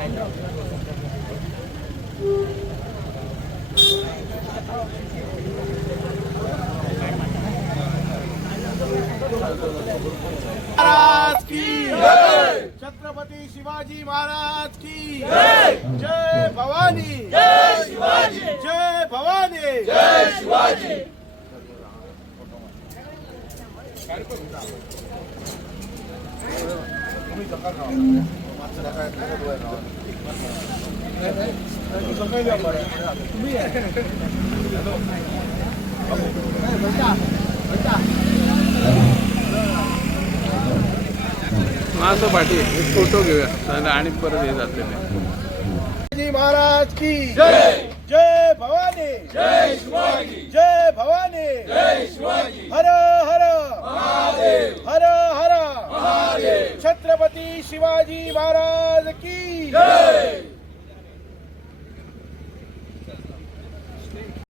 महाराज की जय। छत्रपती शिवाजी महाराज की जय। जय भवानी जय शिवाजी। जय भवानी जय शिवाजी। माझं पाठी एक फोटो घेऊया आणि परत हे जाते शिवाजी महाराज की जय। जय भवानी जय शिवाजी। जय भवानी जय शिवाजी। हर हर महादेव। हर हर महादेव। छत्रपती शिवाजी महाराज की जय।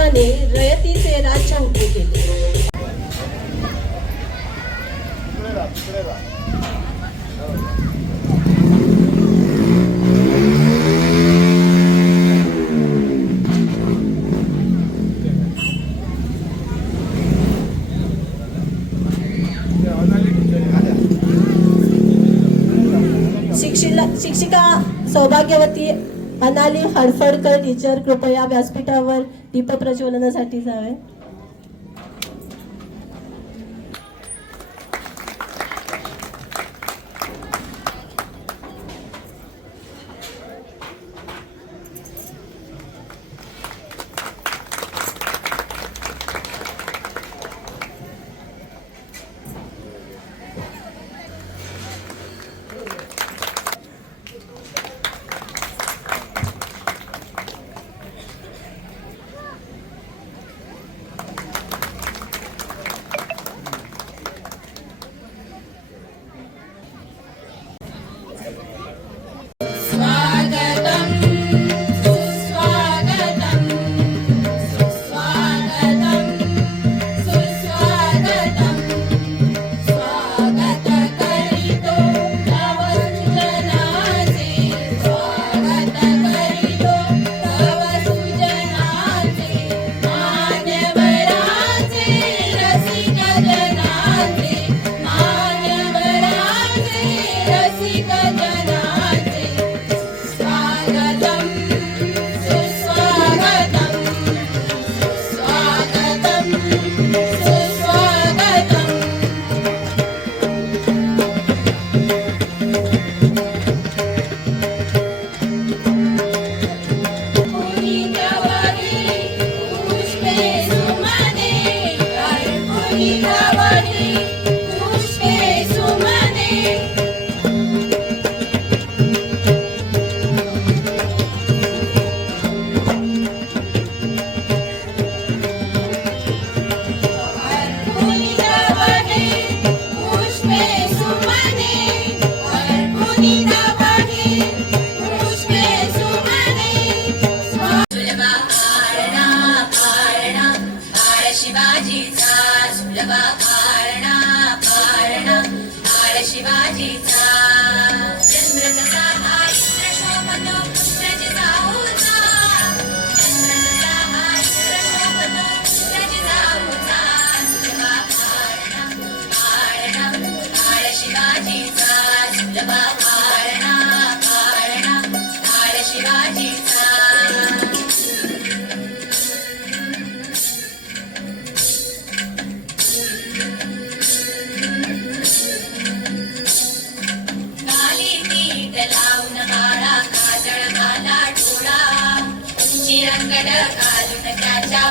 रयतीचे राज्य उभे केले। शिक्षिका सौभाग्यवती अनाली हडफडकर टीचर कृपया व्यासपीठावर दीप प्रज्वलनासाठी जावे।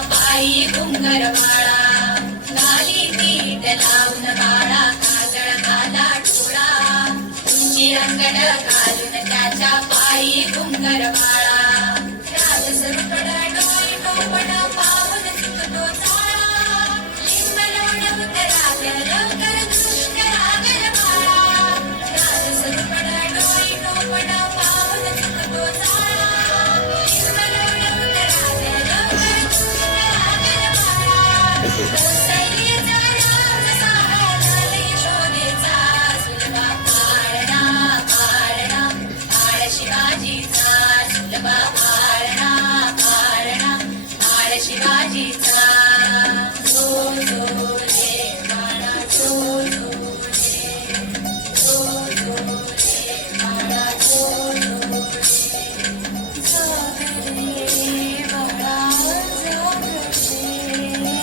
पायी घुंगरमाळा घाली पीठ लावून काळा काजळ घाला डोळा उंची रंगड घालून त्याच्या पायी घुंगरमाळा राजस रुपड डोई टोपड पावन सुतो चाळा लिंब लोण उतराल्या लवकर दुष्ट रागल माळा राजस रुपड डोई टोपड पावन सुतो चाळा लिंब लोण उतराल्या लवकर दुष्ट रागल माळा कौसल्याचा राम सावधान यशोदेचा सुलभा पाळणा पाळणा पाळ शिवाजी शिवाजीचा सुलभा पाळणा पाळणा बाळ शिवाजीचा जो जो रे बाळा जो जो रे जो जो रे बाळा जो जो रे जाग रे बाळा जाग रे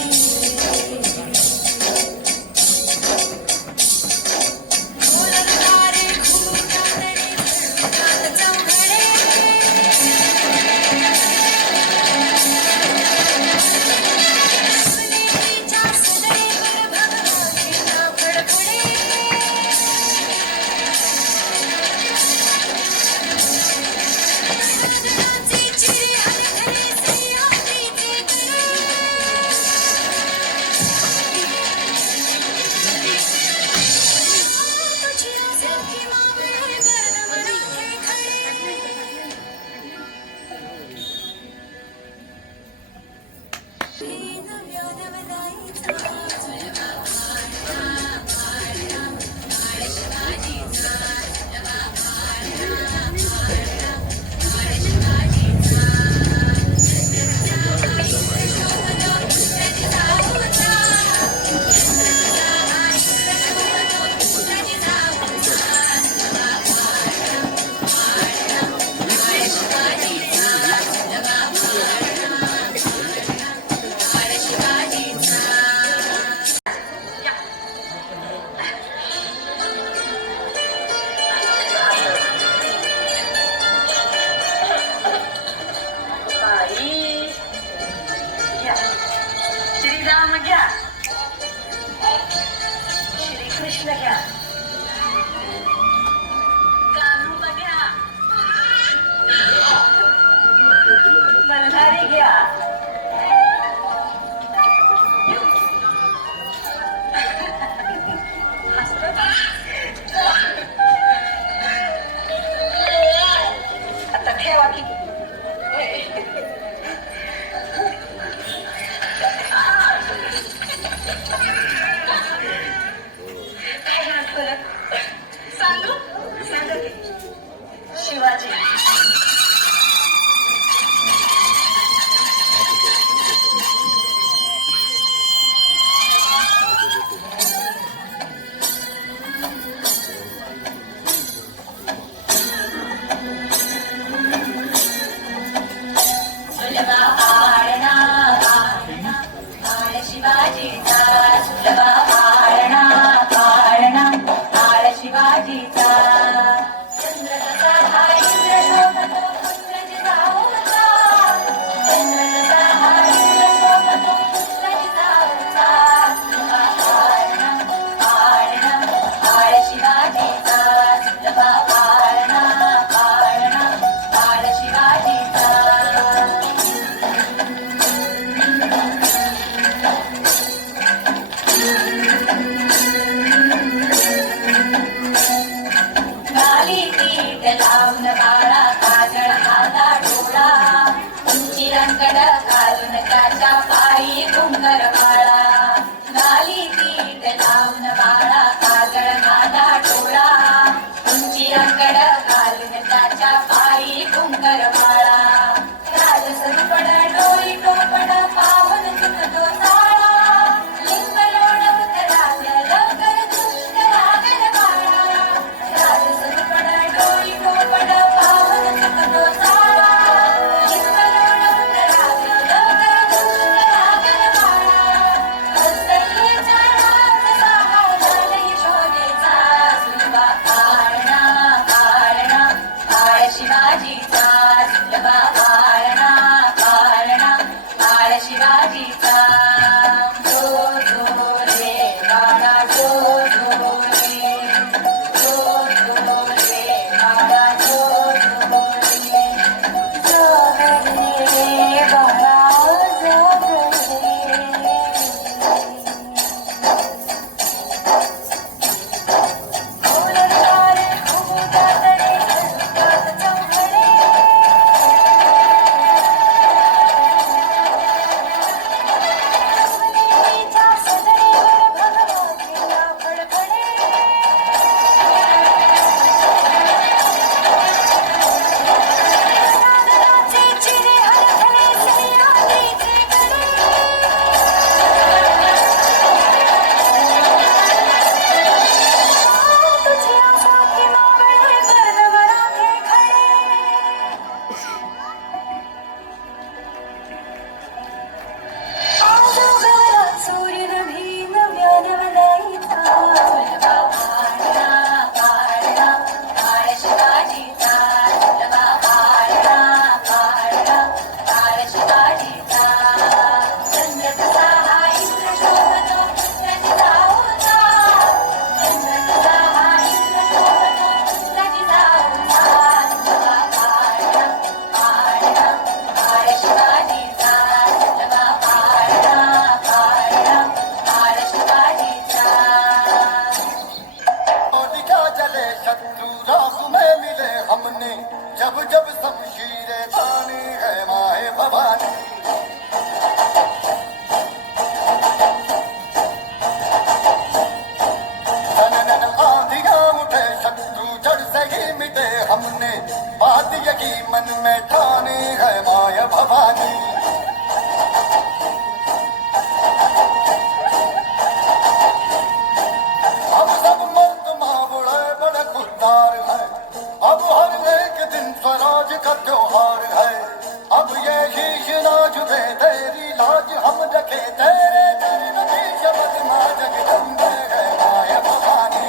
मुलगारे खूटातरी घरात चौघडे सुनेच्या सदैवर भगवतीला फडफडे सजनाची चिरे हरघरे सह्याद्रीचे तुझी सखी मावळे गर्दमराठे खडे नव्या नवलाईचा सुलभा पाळणा पाळणा बाळ शिवाजीचा सुलभा पाळणा पाळणा बाळ शिवाजीचा श्रीराम घ्या श्रीकृष्ण घ्या कान्होबा घ्या मल्हारी घ्या आता ठेवा की काय आठवलं सांगू सांगा की शिवाजी सुलभा पाळणा पाळणा बाळ शिवाजीचा सुलभा पाळणा पाळणा बाळ शिवाजीचा चंद्र कसा हा इंद्र शोभतो पुत्र जिजाऊचा चंद्र कसा हा इंद्र शोभतो पुत्र जिजाऊचा सुलभा पाळणा पाळणा बाळ शिवाजीचा सुलभा पाळणा पाळणा बाळ शिवाजीचा गाली पीठ लावून बाळा काजळ घाला डोळा उंची रंगड घालून त्याच्या पायी घुंगर बाळा गाली पीठ लावून बाळा काजळ घाला डोळा उंची रंगड घालून त्याच्या पायी घुंगर बाळा राजसरुपण डोई टोपण पावन सुखदो ताळा लिंब लोणवत लागल्या लवकर दुष्ट लागल बाळा राजसरुपण डोई टोपण पावन सुखदो ताळा लिंब लोणवत लागल्या लवकर दुष्ट लागल बाळा कौसल्याच्या राजाचा हाळ झाला यशोदेचा सुलभा पाळणा पाळणा बाळ शिवाजीचा सुलभा पाळणा पाळणा बाळ शिवाजीचा जो जो रे बाळा जो जो रे जो जो रे बाळा जो जो रे जाग रे बाळा जाग रे मुलगारे खूटातरी घरात चौघडे जब जब शमशीरें तानी है माए भवानी। नन आंधियां उठे शत्रु जड़ से ही मिटे, हमने बात यही मन में ठानी है माया भवानी। हम सब मर्द मावड़े बड़े खुददार है, अब हर एक दिन स्वराज का त्योहार है। अब ये शीश नाज पे तेरी लाज हम रखे, तेरे चरण की शपथ मां जगदम्बे है माया भवानी।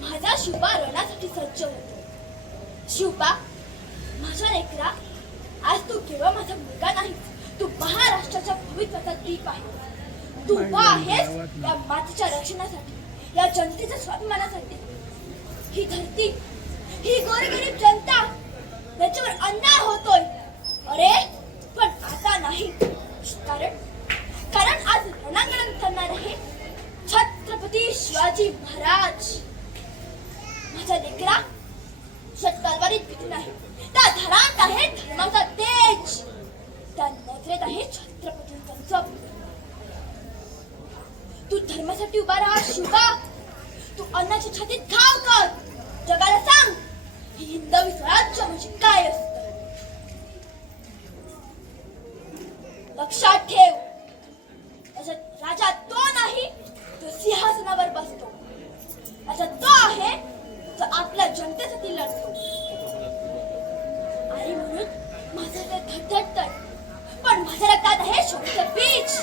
माझा शिवबा रणासाठी सज्ज होतो. शिवबा, माझ्या लेकरा, आज तू केवळ माझा मुलगा नाही, तू महाराष्ट्राच्या भविष्याचा दीप आहे. तू उभा आहेस या मातीच्या रक्षणासाठी, या जनतेच्या स्वाभिमानासाठी. ही धरती, ही गोरगरीब जनता, याच्यावर अन्याय होतोय. अरे पण आता नाही, कारण आज रणांगणात ठरणार आहे छत्रपती शिवाजी महाराज. माझ्या लेकरा, या तलवारीत भीती नाही, त्या धरात आहे धर्माचा तेज, त्या नजरेत आहे छत्रपतींचा जप. तू धर्मासाठी उभा राहा शिवबा. तू अन्नाच्या छातीत घाव कर, जगाला सांग ही हिंदवी स्वराज्य म्हणजे काय असतं. लक्षात ठेव, राजा तो नाही तो सिंहासनावर बसतो, राजा तो आहे जो आपल्या जनतेसाठी लढतो. आणि म्हणून माझं ते धडधडतंय, पण माझ्या रक्तात आहे शौर्याचं बीज.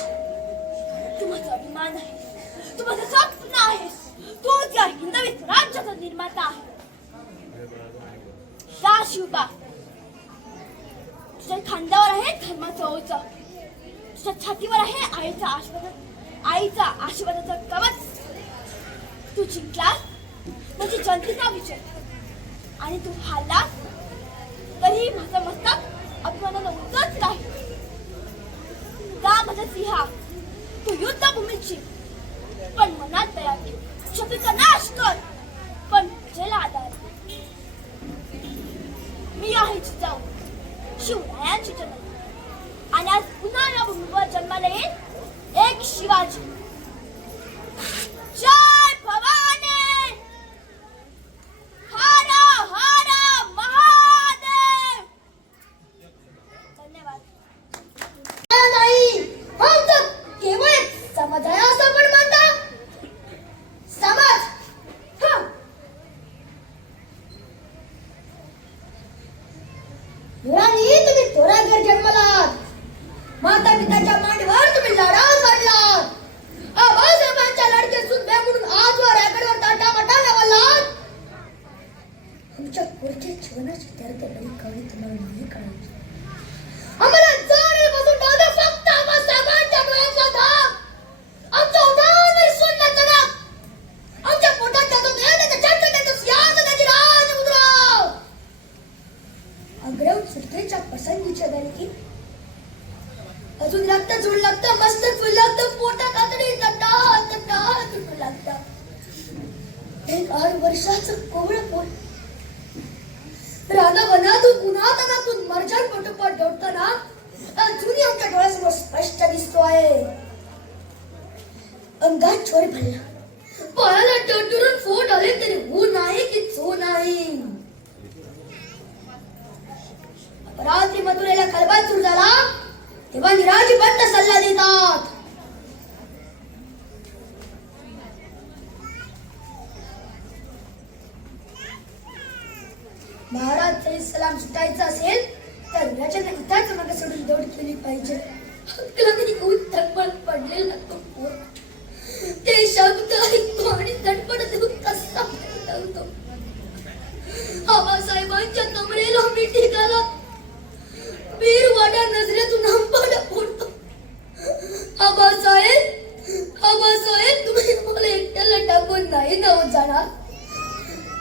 तू माझा अभिमान आहेस, तू माझं स्वप्न आहेस, तू या हिंदवी स्वराज्याचा निर्माता आहे. का शिवबा, तुझ्या खांद्यावर आहे धर्माचं ओझं, तुझ्या छातीवर आहे आईचा आशीर्वादाचा कवच. तू जिंकलास म्हणजे जनतेचा विजय, आणि तू हारलास तरीही माझं मस्तक अभिमानानं उंचच राहील. का माझा सिंहा, तू युद्धभूमीची पण मनात दया ठेव, शत्रूचा नाश कर पण विजयाला आधार. मी आहे जिजाऊ, शिवरायांची जननी, आणि आज पुन्हा या भूमीवर जन्माला येईल एक शिवाजी. जय भवानी, हर हर महादेव. धन्यवाद. नाही, हम तर केवळ समाज आहे असं पण म्हणता. समाज युवरांनी, तुम्ही थोड्या घर जन्मलात, माता पिताच्या मांडीवर तुम्ही लढाच काढलात, आबासाहेबांच्या लढके सुद्धा म्हणून आजवर याकडवर ताटामाटा लावलात. आमच्या पुढच्या जीवनाची दर्दभरी कवळी तुम्हाला नाही कळायची. आम्हाला जाणीवपासून दादा फक्त आबासाहेबांच्या डोळ्यातला धाक, आमच्या उदावर सोडण्याचा राग, आमच्या पोटाच्या तो त्याच्या छातीच्या सिंहासनाची राजमुद्रा. अग्रव सुटकेच्या पसंतीच्या दणकी, अजून लागतं, झुल लागतं, मस्तक फुल लागतं, पोटात आतडी वर्षाचं कोवळं पोट रानावनातून उन्हातानातून मर्जान पटोपट दौडताना अजूनही आमच्या डोळ्यासमोर स्पष्ट दिसतो आहे. अंगात छोर भरला, पायाला टरटरून फोड आले तरी ऊन आहे की चून आहे. रात्री मथुरेला कलबात सुरू झाला तेव्हा निराजीबंद सल्ला देतात. महाराज जरी सलाम सुटायचा असेल तर राजाने इथाच मागे सोडून दौड केली पाहिजे. पडलेला तो पोर ते शब्द ऐकतो आणि धडपड देऊन कसा होतो. आबासाहेबांच्या नमरेला मिठी घाला, वीर वाड्या नजरेतून हंपाडा फोडतो. आबासाहेब, आबासाहेब तुम्ही मला एकट्याला टाकून नाही ना जाणार.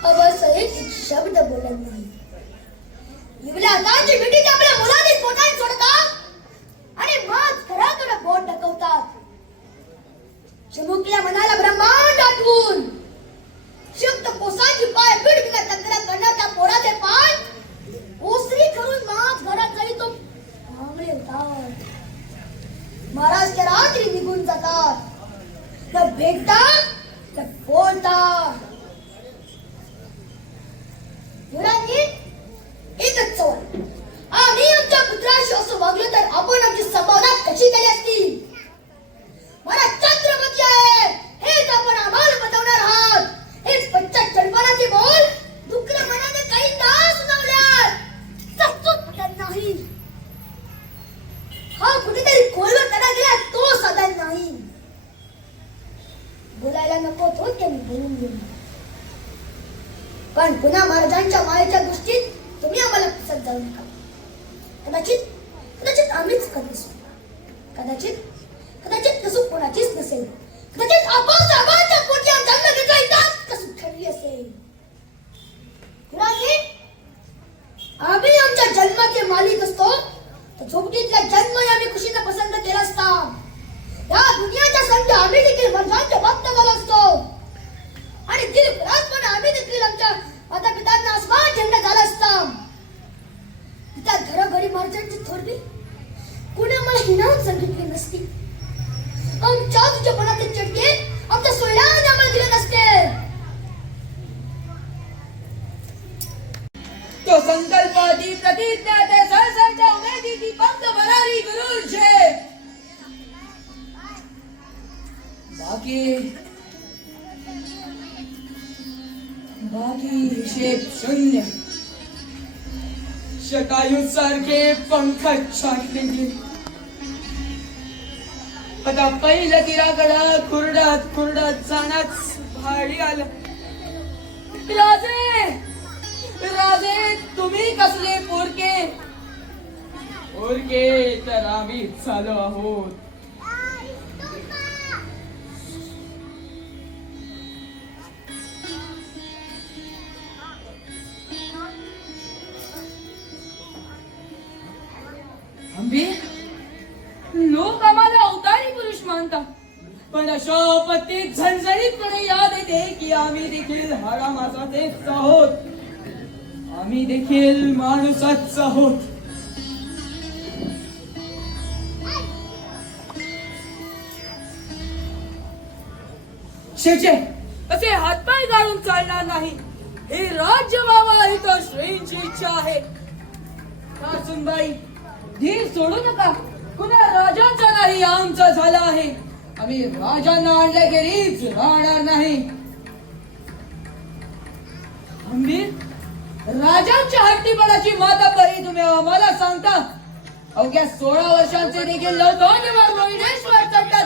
आबासाहेब एक शब्द बोलत नाही. इवल्या हातांची मिठी आपल्या मुलाने पोटात सोडतात आणि मग घराकडे बोट ढकवतात. चिमुकल्या मनाला ब्रह्मांड आठवून शब्द पोसाची पाय पिडविला तक्रार करण्याच्या पोराचे पाय ओसरी करून मात घरात जाई तो आंगळे होतात. महाराज त्या रात्री निघून जातात, न भेटतात न बोलतात. मुलांनी एकच सवाल, आम्ही आमच्या पुत्राशी असं वागलो तर आपण आमची संभावना कशी केली असती. मला छत्रपती आहे हेच आपण आम्हाला बतवणार आहात. हेच पच्चात चढपणाचे बोल दुःखल्या मनाने काही तास सुनावल्यात सचूत पटत नाही. हा कुठेतरी खोलवर करा गेला तो साधा नाही. बोलायला नको तो त्यांनी बोलून गेलो, पण पुन्हा महाराजांच्या मायेच्या गोष्टीत तुम्ही आम्हाला पसंत जाऊ नका. कदाचित आम्हीच कधी कदाचित कसू कोणाचीच नसेल. कदाचित आबासाहेबांच्या पोटी जन्म घेतला इथं कसू ठरली असेल. आम्ही आमच्या जन्माचे मालिक असतो तर झोपडीतला जन्मही आम्ही खुशीने पसंत केला असता. या दुनियाच्या संघ आम्ही देखील मर्जांच्या भक्त झालो असतो आणि दिलखुलासपणे आम्ही देखील आमच्या माता पित्यांना आसमान झेंडा झाला असता. त्या घरोघरी मार्जांची थोरली कुणी आम्हाला हिणावून सांगितली नसती. आमच्या तुझ्या मनातील चटके आमच्या सोयऱ्याने आम्हाला दिले नसते. तो संकल्प ती प्रतिज्ञा ते सहसाच्या उमेदी ती पंत भरारी गुरुचे. बाकी हिशेब शून्य. शतायू सारखे पंख छाटले. आता पहिल्या तीराकडं खुरडत जाण्याच भाडी आलं. राजे तुम्ही कसले पोरके तर आम्ही चालू आहोत. लोक आम्हाला अवतारी पुरुष मानतात, पण अशा आपत्तीत झणझणीतपणे याद येते की आम्ही देखील हरामाचाच आहोत. आम्ही देखील माणूसच आहोत. शेचे असे हातपाय गाळून चालणार नाही. हे राज्य व्हावा ही तर श्रींची इच्छा आहे. सुनबाई धीर सोडू नका. कुणा राजांचा नाही आमचा झाला आहे. आम्ही राजांना आणले गेलीच राहणार नाही. आम्ही राजांच्या हट्टीपणाची मातापरी तुम्ही आम्हाला सांगता. अवघ्या 16 वर्षांचे देखील लोहिडेश्वर चट्टा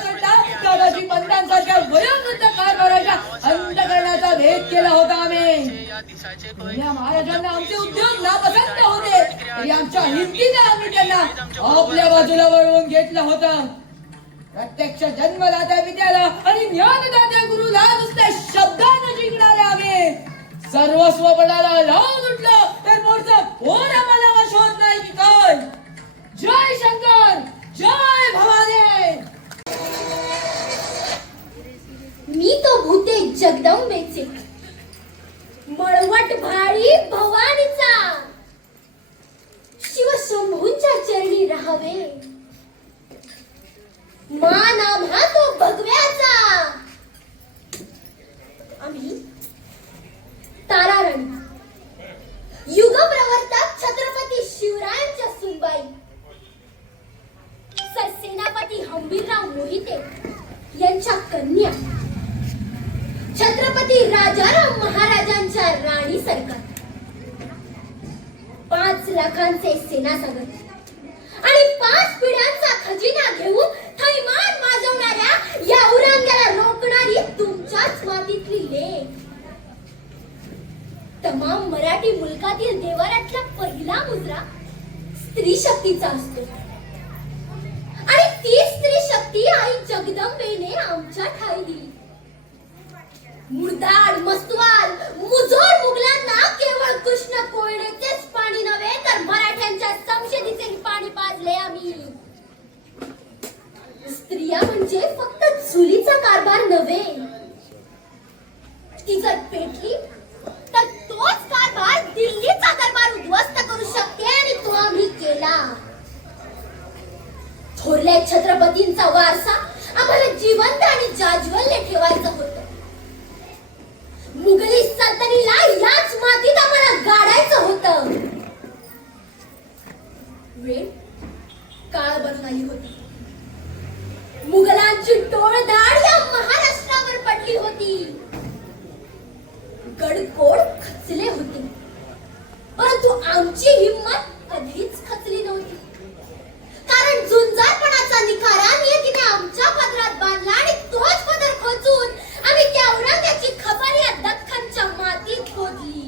दादाजी पंतांसारख्या वयोवृद्ध कारभाराच्या अंतकरणाचा भेद केला होता. आम्ही महाराजांना आमचे उद्योग नापसंत होते तरी आमच्या हिमतीने आम्ही त्यांना आपल्या बाजूला वळवून घेतलं होतं. प्रत्यक्ष जन्मदात्या विद्याला आणि ज्ञानदात्या गुरुला नुसत्या शब्दाने जिंकणारे आम्ही सर्वस्व पणाला लावून उठलं तर मोरचा पोर आम्हाला वश होत नाही की काय. जय शंकर, जय भवानी. मी तो भूते जगदंबेचे मळवट भाळी भवानीचा शिवशंभूंच्या चरणी राहावे मान आम्हा तो भगव्याचा आम्ही ताराराणी युगप्रवर्तक छत्रपती शिवरायांच्या सुनबाई सरसेनापती हंबीरराव मोहिते यांच्या कन्या छत्रपती राजाराम महाराजांच्या राणी सरकार 5 लाखांचे सेनासागर आणि 5 पिढ्यांचा खजिना घेऊन थैमान माजवणाऱ्या या औरंग्याला रोखणारी तुमच्याच मातीतली लेक तमाम मराठी मुलकातील देवाऱ्यातला पहिला मुद्रा स्त्री शक्तीचा असतो आणि ती स्त्री शक्ती आई जगदंबेने आमच्या ठाई दिली मुर्दाड मस्तवाल मुजोर मुघलांना केवळ कृष्ण कोयनेचेच पाणी नव्हे तर मराठ्यांच्या संशोधीचेही पाणी पाजले आम्ही स्त्रिया म्हणजे फक्त चुलीचा कारभार नव्हे ती जर पेटली तर तोच कारभार दिल्लीचा दरबार उद्ध्वस्त करू शकते आणि तो आम्ही केला थोरल्या छत्रपतींचा वारसा आम्हाला जिवंत आणि जाज्वल्य ठेवायचं होतं मुघली सल्तनीला याच मातीत आम्हाला गाडायचं होतं वेळ काळ बदलाली होती मुघलांची टोळधाड या महाराष्ट्रावर पडली होती गडकोड खचले होते परंतु आमची हिंमत कधीच खचली नव्हती कारण झुंजारपणाचा निखारा नियतीने आमच्या पदरात बांधला आणि तोच पदर खोचून आम्ही त्या औरंग्याची खबर या दख्खनच्या मातीत खोदली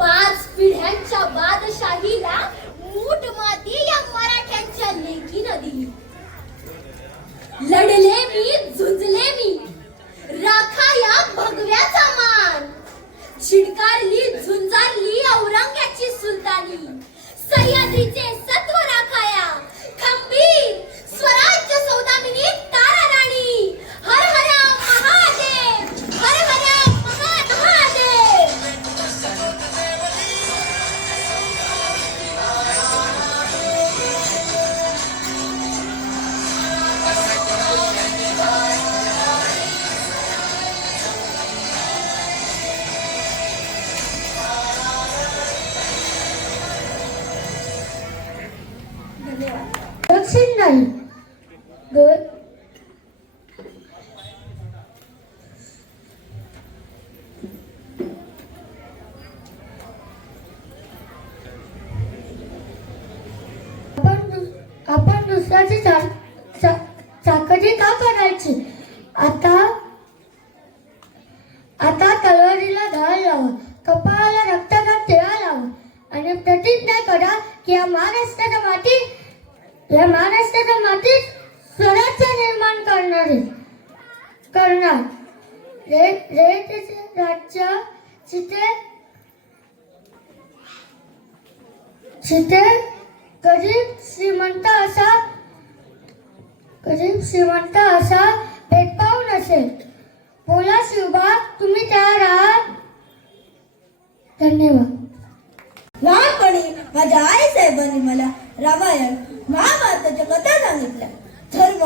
5 पिढ्यांच्या बादशाहीला मूठ माती या मराठ्यांच्या लेकीनं दिली लढले मी झुंजले मी राखा या भगव्याचा मान छिडकारली झुंजारली औरंग्याची सुलतानी सह्याद्रीचे सत्व राखाया खंबीर स्वराज्य सौदामिनी तारा राणी हर हर महादेव हर हर महादेव दक्षिण नाही गर आपण दुसऱ्याची चाकरी का करायची आता तलवारीला धार लावा कपाळाला रक्ताचा टिळा लावा आणि प्रतिज्ञा करा की या महाराष्ट्राच्या मातीत स्वराज्य निर्माण करणार राज्य जिथे गरीब श्रीमंत असा भेदभाव नसेल बोला शिवबा तुम्ही तयार आहात धन्यवाद लहानपणी माझ्या आई साहेबांनी मला रामायण महाभारताच्या कथा सांगितल्या धर्म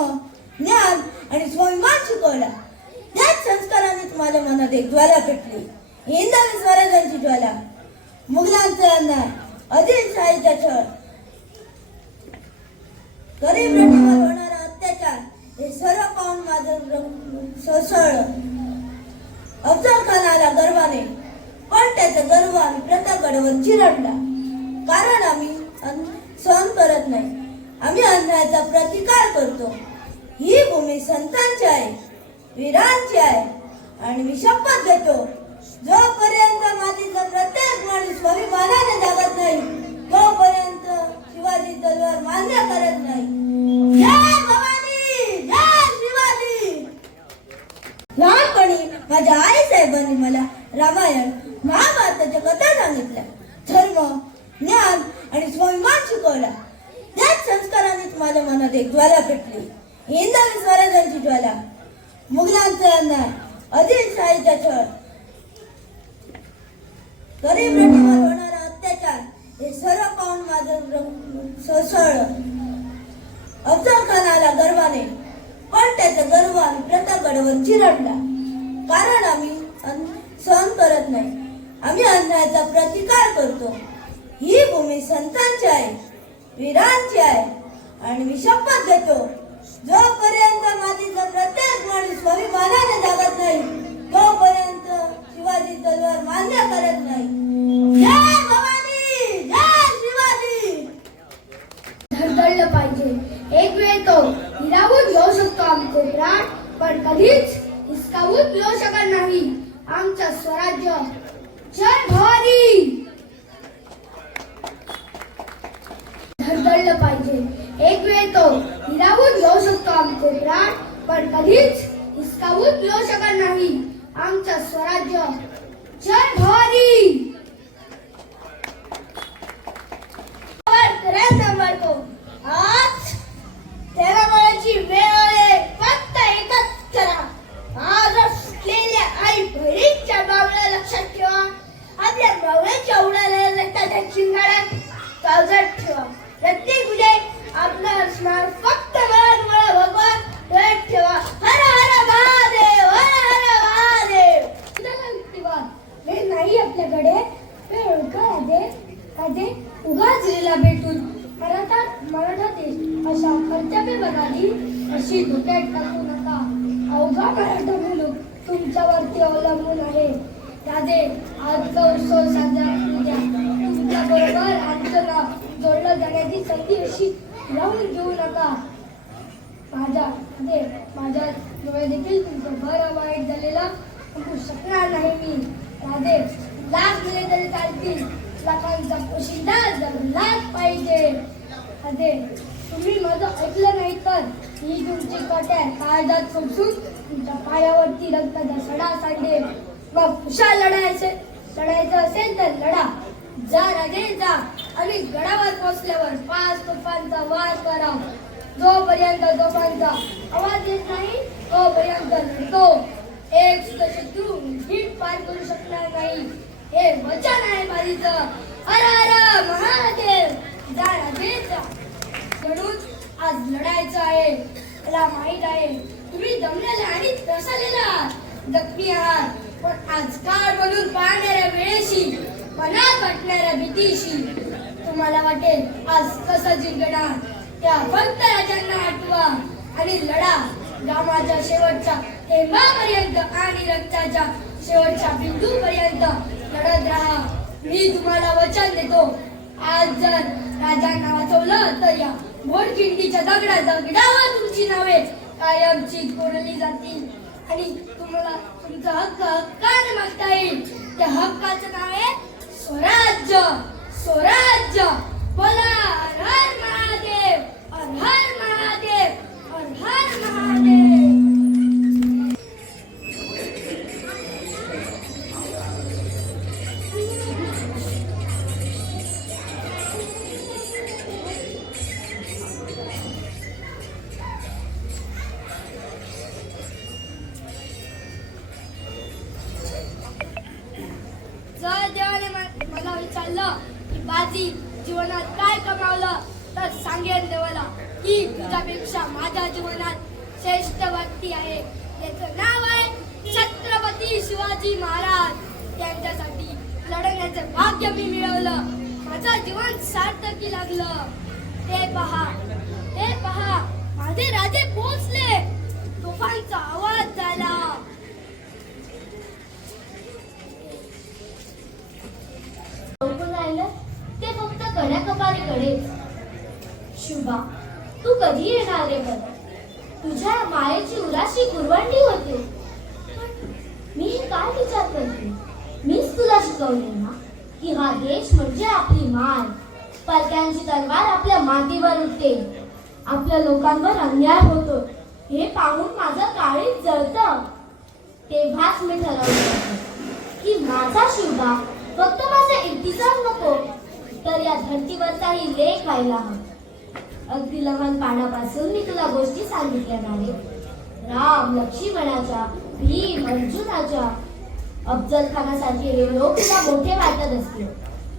ज्ञान आणि स्वाभिमान शिकवला त्याच संस्कारानेच माझ्या मनात एक ज्वाला पेटली हिंदवी स्वराज्याची ज्वाला मुघलांचा अन्याय आदिलशाहीचा छळ गरीब लोकांवर होणारा अत्याचार हे सर्व पाहून माझं सळसळलं अफजल खान आला गर्वाने पण त्याचा गर्व आम्ही प्रतापगडावर चिरडला कारण आम्ही सहन करत नाही आम्ही अन्यायाचा प्रतिकार करतो ही भूमी संतांची आहे वीरांची आहे आणि मी शपथ घेतो जोपर्यंत मातीचा प्रत्येक माणूस स्वाभिमानाने जगत नाही तोपर्यंत शिवाजी तलवार मान्य करत नाही जय भवानी जय शिवाजी लहानपणी माझ्या आई साहेबांनी मला रामायण महाभारताच्या कथा सांगितल्या धर्म ज्ञान आणि स्वाभिमान शिकवला त्याच संस्कारानेच माझ्या मनात एक ज्वाला पेटली हिंदवी स्वराज्याची ज्वाला मुघलांचा अन्याय आदिलशाहीचा छळ गरीब रेटीवर होणारा अत्याचार हे सर्व पाहून माझं सळसळलं. अफजल खान आला गर्वाने, पण त्याचा गर्व आम्ही प्रतापगडावर चिरडला. कारण आम्ही सहन करत नाही, आम्ही अन्यायाचा प्रतिकार करतो. ही भूमी संतांची आहे, वीरांची आहे, आणि मी शपथ घेतो, जोपर्यंत मातीचा प्रत्येक माणूस स्वाभिमानाने जागत नाही तोपर्यंत शिवाजी तलवार मान्य करत नाही. जय भवानी, जय शिवाजी. धडधडलं पाहिजे. एक वेळ तो हिरावून घेऊ शकतो आमचे प्राण, पण कधीच हिसकावून घेऊ शकत नाही आमचं स्वराज्य. जय भवानी. धडधडलं पाहिजे. एक वेळ तो हिरावून घेऊ शकतो आमचे प्राण, पण कधीच हिसकावून घेऊ शकत नाही आमचं स्वराज्य. जय भवानी. आज त्याला मनाची वेळ आली, फक्त एकच करा. आज असलेल्या आई बहिणीच्या मागण्या लक्षात ठेवा. आपल्या मावळ्याच्या उडालेल्या रक्ताच्या चिंगाड्यात काळजात ठेवा. प्रत्येक उद्या आपलं असणार फक्त मला भगवान डोळ्यात ठेवा. हर हर महादेव, हर हर महादेव. वेळ नाही आपल्याकडे, वेळ काजे उगाच लीला भेटून मराठा देश अशा कर्तव्य बनाली अशी धोक्यात टाकू नका. अवघा मराठा मुलूक तुमच्यावरती अवलंबून आहे. राजे आजचा उत्सव साजरा करू द्या. तुमच्या बरोबर आमचं नाव जोडलं जाण्याची संधी अशी लावून घेऊ नका. माझ्या डोळे देखील तुमचं बरं वाईट झालेलं बघू शकणार नाही मी. राजे लाख दिले तरी चालतील, लाखांचा पोशिंदा जगलाच पाहिजे. राजे तुम्ही माझं ऐकलं नाही तर ही तुमची कट्या काळजात खोचून तुमच्या पायावरती रक्ताचा सडा सांडेल. मग कुशा लढायचं असेल तर लढा. जा राजे जा, आणि गडावर पोहोचल्यावर 5 तोफांचा वार करा. जोपर्यंत तोफांचा आवाज येत नाही तोपर्यंत लढतो. एक सुद्धा शत्रू भीट पार करू शकणार नाही, हे वचन आहे माझीचं. हर हर महादेव. जा राजे जा. म्हणून आज लढायचं आहे. मला माहित आहे तुम्ही दमलेले आणि त्रसलेला जखमी आहात, पण आज काळ बनून पाहणाऱ्या वेळेशी, मनात वाटणाऱ्या भीतीशी तुम्हाला वाटेल आज कसं जिंकणार. त्या फक्त राजांना आठवा आणि लढा. गावाच्या शेवटच्या थेंबापर्यंत आणि रक्ताच्या शेवटच्या बिंदूपर्यंत लढत राहा. मी तुम्हाला वचन देतो, आज जर राजांना वाचवलं तर या घोडखिंडीच्या दगडावर तुमची नावे कायमची कोरली जातील आणि तुम्हाला तुमचा हक्क हक्काने मागता येईल. त्या हक्काचं नाव आहे स्वराज्य. स्वराज्य. बोला हर हर महादेव, हर हर महादेव, हर हर महादेव. जर देवाने मला विचारलं की बाजी जीवनात काय कमावलं तर सांगेन देवाला की तुझ्यापेक्षा माझ्या जीवनात श्रेष्ठ व्यक्ती आहे. त्याचं नाव आहे छत्रपती शिवाजी महाराज. त्यांच्यासाठी लढण्याचं भाग्य मी मिळवलं. माझं जीवन सार्थकी लागलं. ते पहा माझे राजे पोहोचले. तोफांचा आवाज झाला. ते फक्त कड्याकपारीकडे. शुभा तू कधी येणार रे बरं? तुझ्या मायेची उराशी कुरवंडी होते. मी काय विचार करते, मीच तुला शिकवले ना की हा देश म्हणजे आपली माय. परक्यांची तलवार आपल्या मातीवर उठते, आपल्या लोकांवर अन्याय होतो हे पाहून माझं काळीज जळतं. तेव्हाच मी ठरवलं की माझा शिवबा फक्त माझा इंतिजार नको तर या धर्तीवरचाही लेख व्हायला हवा. अगदी लहानपणापासून मी तुला गोष्टी सांगितल्या नारे. राम लक्ष्मणाच्या, भीम अर्जुनाच्या, अफजल खानासारखे हे लोक तुला मोठे वाटत असतील,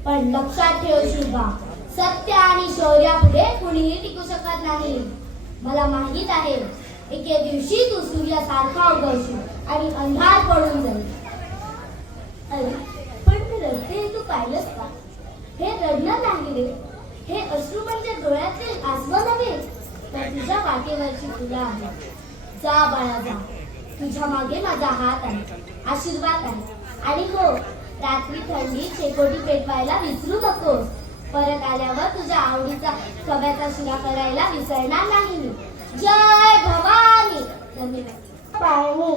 पण लक्षात ठेव शुभा, सत्य आणि शौर्यापुढे कुणीही टिकू शकत नाही. मला माहित आहे एके दिवशी तू सूर्यासारखा उगवशील आणि अंधार पडून जाईल. अरे पण ते रडते तू पाहिलंस का? हे रडणं नाही रे, हे अश्रू म्हणजे डोळ्यातील आसव नव्हे, तर तुझ्या वाटेवरची फुलं आहे. जा बाळा जा, तुझ्या मागे माझा हात आहे, आशीर्वाद आहे. आणि हो, रात्री थंडी शेकोटी पेटवायला विसरू नकोस. परत आल्यावर तुझ्या आवडीचा खव्याचा शिरा करायला विसरणार नाही मी. जय भवानी. धन्यवाद. पाणी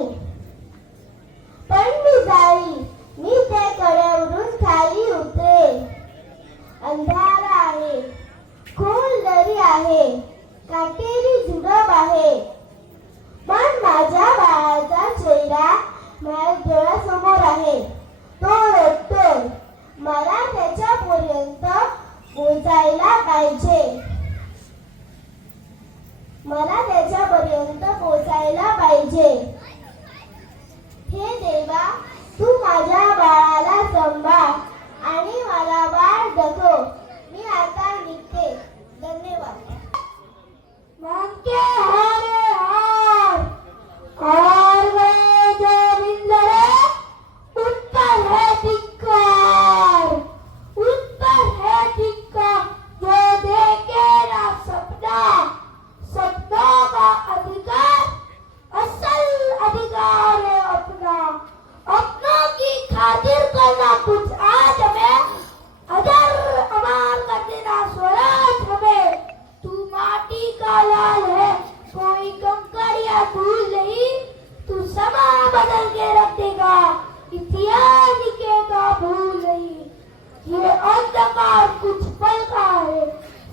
पण मी जाई, मी त्या कड्यावरून खाली उतरे. अंधार आहे, खोल दरी आहे, काटेरी झुडप आहे, पण माझ्या बाळाचा चेहरा माझ्या डोळ्यासमोर आहे. तो रडतोय, मला त्याच्यापर्यंत पोचायला पाहिजे, मला त्याच्यापर्यंत पोचायला पाहिजे. हे देवा, तू माझ्या बाळाला सांभाळ आणि मला बाळ दाखव. मी आता निघते. धन्यवाद. मांगे हारे हार, हार गए जो बिंदरे, उन पर है धिक्कार, उन पर है धिक्कार जो देखे ना सपना. सपनों का अधिकार असल अधिकार है अपना. अपनों की खातिर करना कुछ आज हमें, अदर अमाल कर देना स्वराज हमें. तू माटी का लाल है, कोई कंकड़ या धूल नहीं. तू समा बदल के रख देगा, इतिहास लिखेगा भूल नहीं. ये अंधकार कुछ पल का है,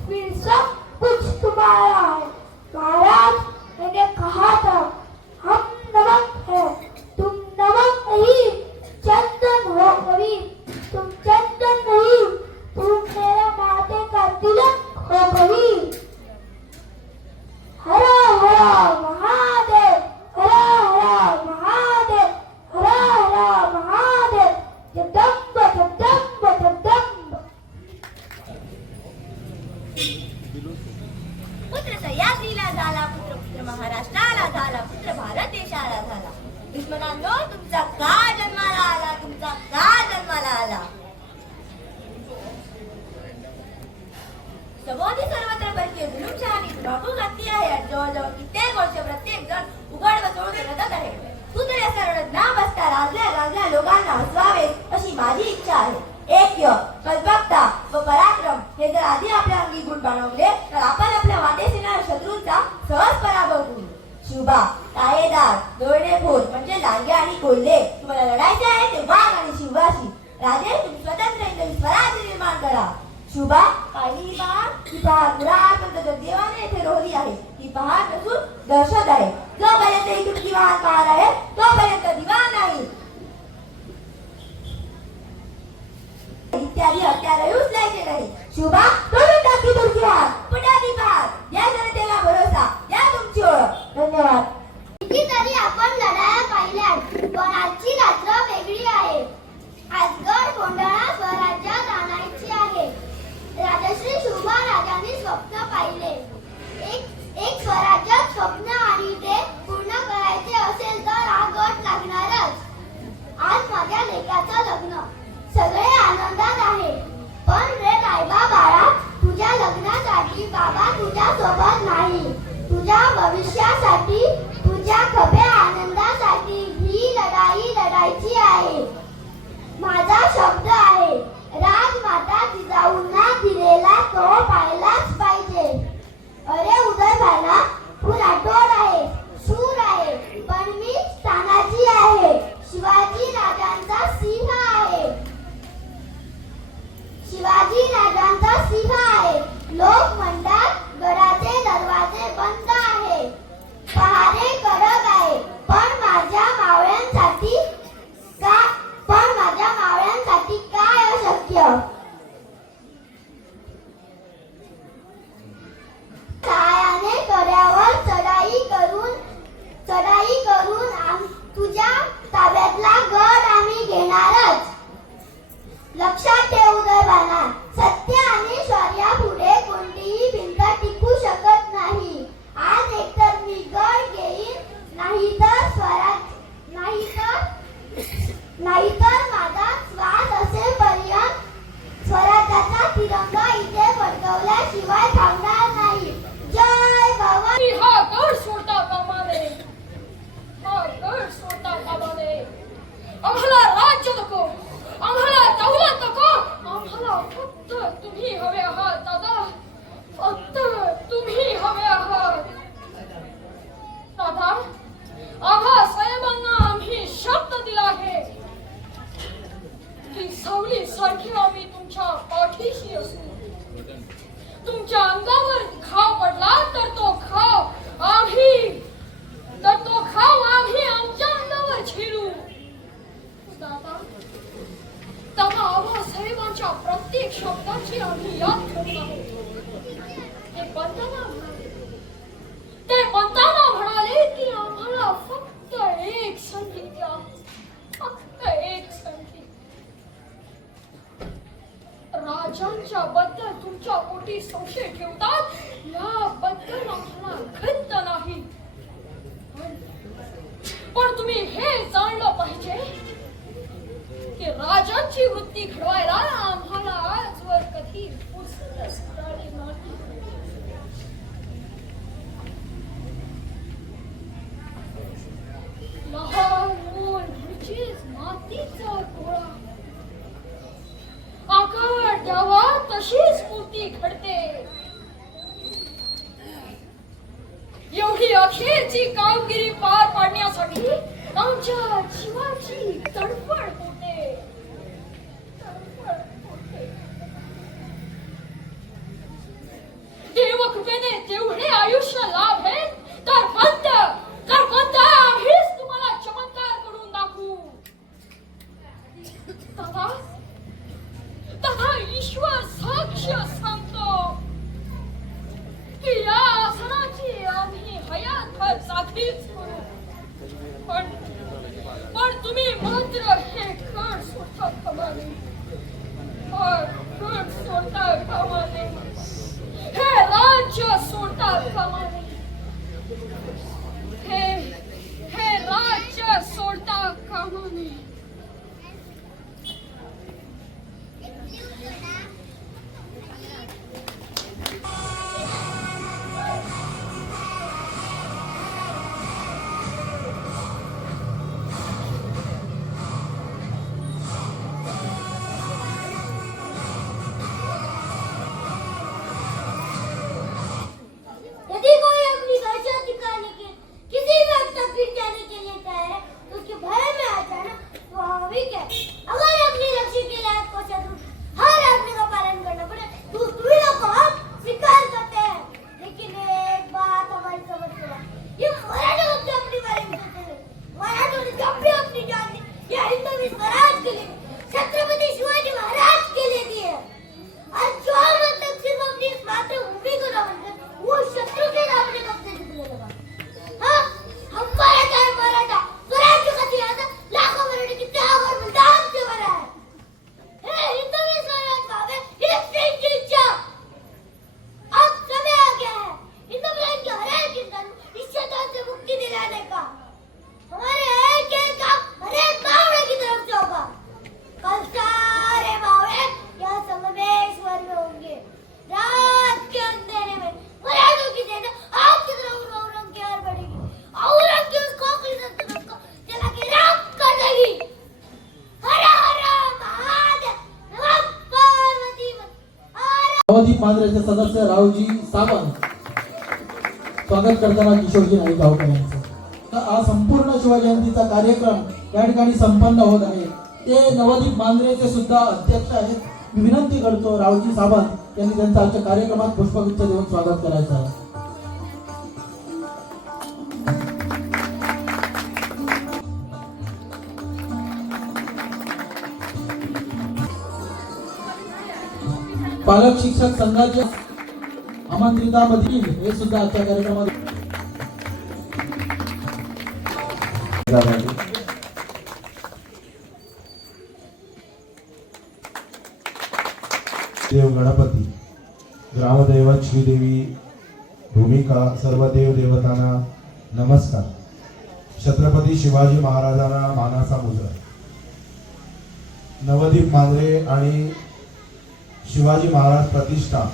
फिर सब कुछ तुम्हारा है. महाराज, मैंने कहा था हम नमक है, तुम नमक नहीं, चंदन हो कभी. तुम चंदन नहीं, तुम मेरे माथे का तिलक हो कभी. हर हर महादेव, हर हर महादेव, हर हर महादेव. जगदंब जगदंब जगदंब. पुत्र सह्याद्रीला झाला, पुत्र पुत्र महाराष्ट्राला झाला, पुत्र भारत देशाला झाला. दुश्मनांनो, तुमचा का जन्माला आला, तुमचा का जन्माला आला. सभोवती सर्वत्र परकीय जुलूमशहानी धुमाकूळ घातली आहे आणि जवळजवळ कित्येक वर्ष प्रत्येक जण उघड व चोळ रडत आहे. तू तरी असं रडत ना बसता लाजल्या लाजल्या लोकांना हसवावे अशी माझी इच्छा आहे. ऐक्य, कल्पकता व पराक्रम हे जर आधी आपल्या अंगी गुण बनवले तर आपण आपल्या वाटेस येणाऱ्या शत्रूंचा सहज पराभव करू. शुभा, तायेदार, दोरडेफोर म्हणजे लांगे आणि कोल्हे. तुम्हाला लढायचे आहे ते वाघ आणि शिवाशी. राजे, तुम्ही स्वतंत्र हिंदवी स्वराज्य निर्माण करा. शुभा, पाहिली पहाड, ही पहाड पुरातन देवाने येथे रोवली आहे. ही पहाड नसून दहशत आहे. जोपर्यंत ही तुमची वाहन पहाड आहे तोपर्यंत दिवा नाही. इत्यादी हत्यारही उचलायचे नाही. शुभा, तोडून टाकी तुमची हात, पुढारी पहाड. या जनतेला भरोसा, या तुमची ओळख. धन्यवाद. कितीतरी आपण लढाया पाहिल्यात, पण आजची रात्र वेगळी आहे. आज गड कोंढाणा स्वराज्यात आणायची आहे. राजश्री शुभा राजांनी स्वप्न पाहिले. एक स्वराज्यात स्वप्न आणि ते पूर्ण करायचे असेल तर हा गड लागणारच. आज माझ्या लेकाचं लग्न, सगळे आनंदात आहे. पण रे रायबा बाळा, तुझ्या लग्नासाठी बाबा तुझ्या सोबत नाही. तुझ्या भविष्यासाठी स्वराज नाहीतर माझा श्वास असेपर्यंत स्वराज्याचा तिरंगा इथे फडकवल्याशिवाय थांबणार नाही. जय भवानी. हा गड सोडता कामा नये, हा गड सोडता कामा नये. आम्हाला राज्य नको, आम्हाला दौलत नको, आम्हाला फक्त तुम्ही हवे आहात दादा, फक्त तुम्ही हवे आहात दादा. आम्हा साहेबांना आम्ही शब्द दिला आहे की सावली सारखी आम्ही तुमच्या पाठीशी असू. तुमच्या अंगावर घाव पडला तर तो घाव आम्ही आमच्या अंगावर झेलू दादा. तेव्हा आम्हा साहेबांच्या प्रत्येक शब्दाची आम्ही याद ठेवत आहोत. ते बनताना म्हणाले की आम्हाला फक्त एक संधी द्या, फक्त एक संधी. राजांच्या बद्दल तुमच्या पोटी संशय ठेवतात याबद्दल आम्हाला खंत नाही, पण तुम्ही हे जाणलं पाहिजे की राजांची वृत्ती घडवायला आम्हाला आजवर कधी फुरसतच मिळाली नाही. लहान मूल म्हणजेच मातीचा गोळा, आकार द्यावा तशीच मूर्ती घडते. एवढी अखेरची कामगिरी पार पाडण्यासाठी आमच्या जीवाची तडफड होते. देवकृपेने तेवढे आयुष्य लाभेल तर पंत आम्हीच तुम्हाला चमत्कार करून दाखवू. तथा ईश्वर साक्ष सांगतो की या आसनाची आम्ही हयातभर साथीच करू. पण तुम्ही मात्र हे गड सोडता कामा नये, गड सोडता कामा नये, हे राज्य सोडता कामा नये, हे राज्य सोडता कामा नये. यदि कोई अपनी गर्जा दिखाने के किसी वक्त तक फिर जाने के लिए कहे तो उसके भय में आ जाना स्वाभाविक है. अगर अपनी रक्षा के लिए आपको शत्रु हर आज्ञा का पालन करना पड़े तो दुविधा को हम स्वीकार करते हैं. लेकिन एक बात हमारी समझ में आए, ये मराठे अपने अपने बारे में सोचते हैं. मराठों ने जब भी अपनी जान दी ये हिंदवी स्वराज के लिए, छत्रपति शिवाजी महाराज के लिए दी है. और जो मतलब सिर्फ अपनी इस मातृभूमि को न बनकर वो शत्रु के सामने कब्जे निकले लगा. हाँ, हमारा क्या मराठा स्वराज्य का इतिहास लाखों मराठे के त्याग और बलिदान से भरा है. हे हिंदवी स्वराज भावे हिंदवी की इच्छा अब समय आ गया है हिंदुस्तान के हर एक इंसान को इस शैतान से मुक्ति दिलाने का. हमारे एक एक काम हर एक भावना की तरफ से होगा. कल सारे भावे यहाँ सममेश्वर में होंगे. रात के अंधेरे में मराठों की सेना आग की तरह औरंग की ओर बढ़ेगी. औरंग की उस खोखली सल्तनत को जला के राख कर देगी. हर हर महादेव, नमः पार्वती नवदीप मांजरेचे सदस्य रावजी सावंत स्वागत करताना किशोरजी नाईक गावकर यांचं. हा संपूर्ण शिवजयंतीचा कार्यक्रम या ठिकाणी संपन्न होत आहे. ते नवदीप मांजरेचे सुद्धा अध्यक्ष आहेत. मी विनंती करतो रावजी सावंत यांनी त्यांचा आजच्या कार्यक्रमात पुष्पगुच्छ देऊन स्वागत करायचं आहे. पालक शिक्षक संघाचे आमंत्रितामधील हे सुद्धा आजच्या कार्यक्रमात देव गणपती ग्रामदैवत श्रीदेवी भूमिका सर्व देव देवतांना नमस्कार. छत्रपती शिवाजी महाराजांना मानाचा मुजरा. नवदीप मांजरे आणि शिवाजी महाराज प्रतिष्ठान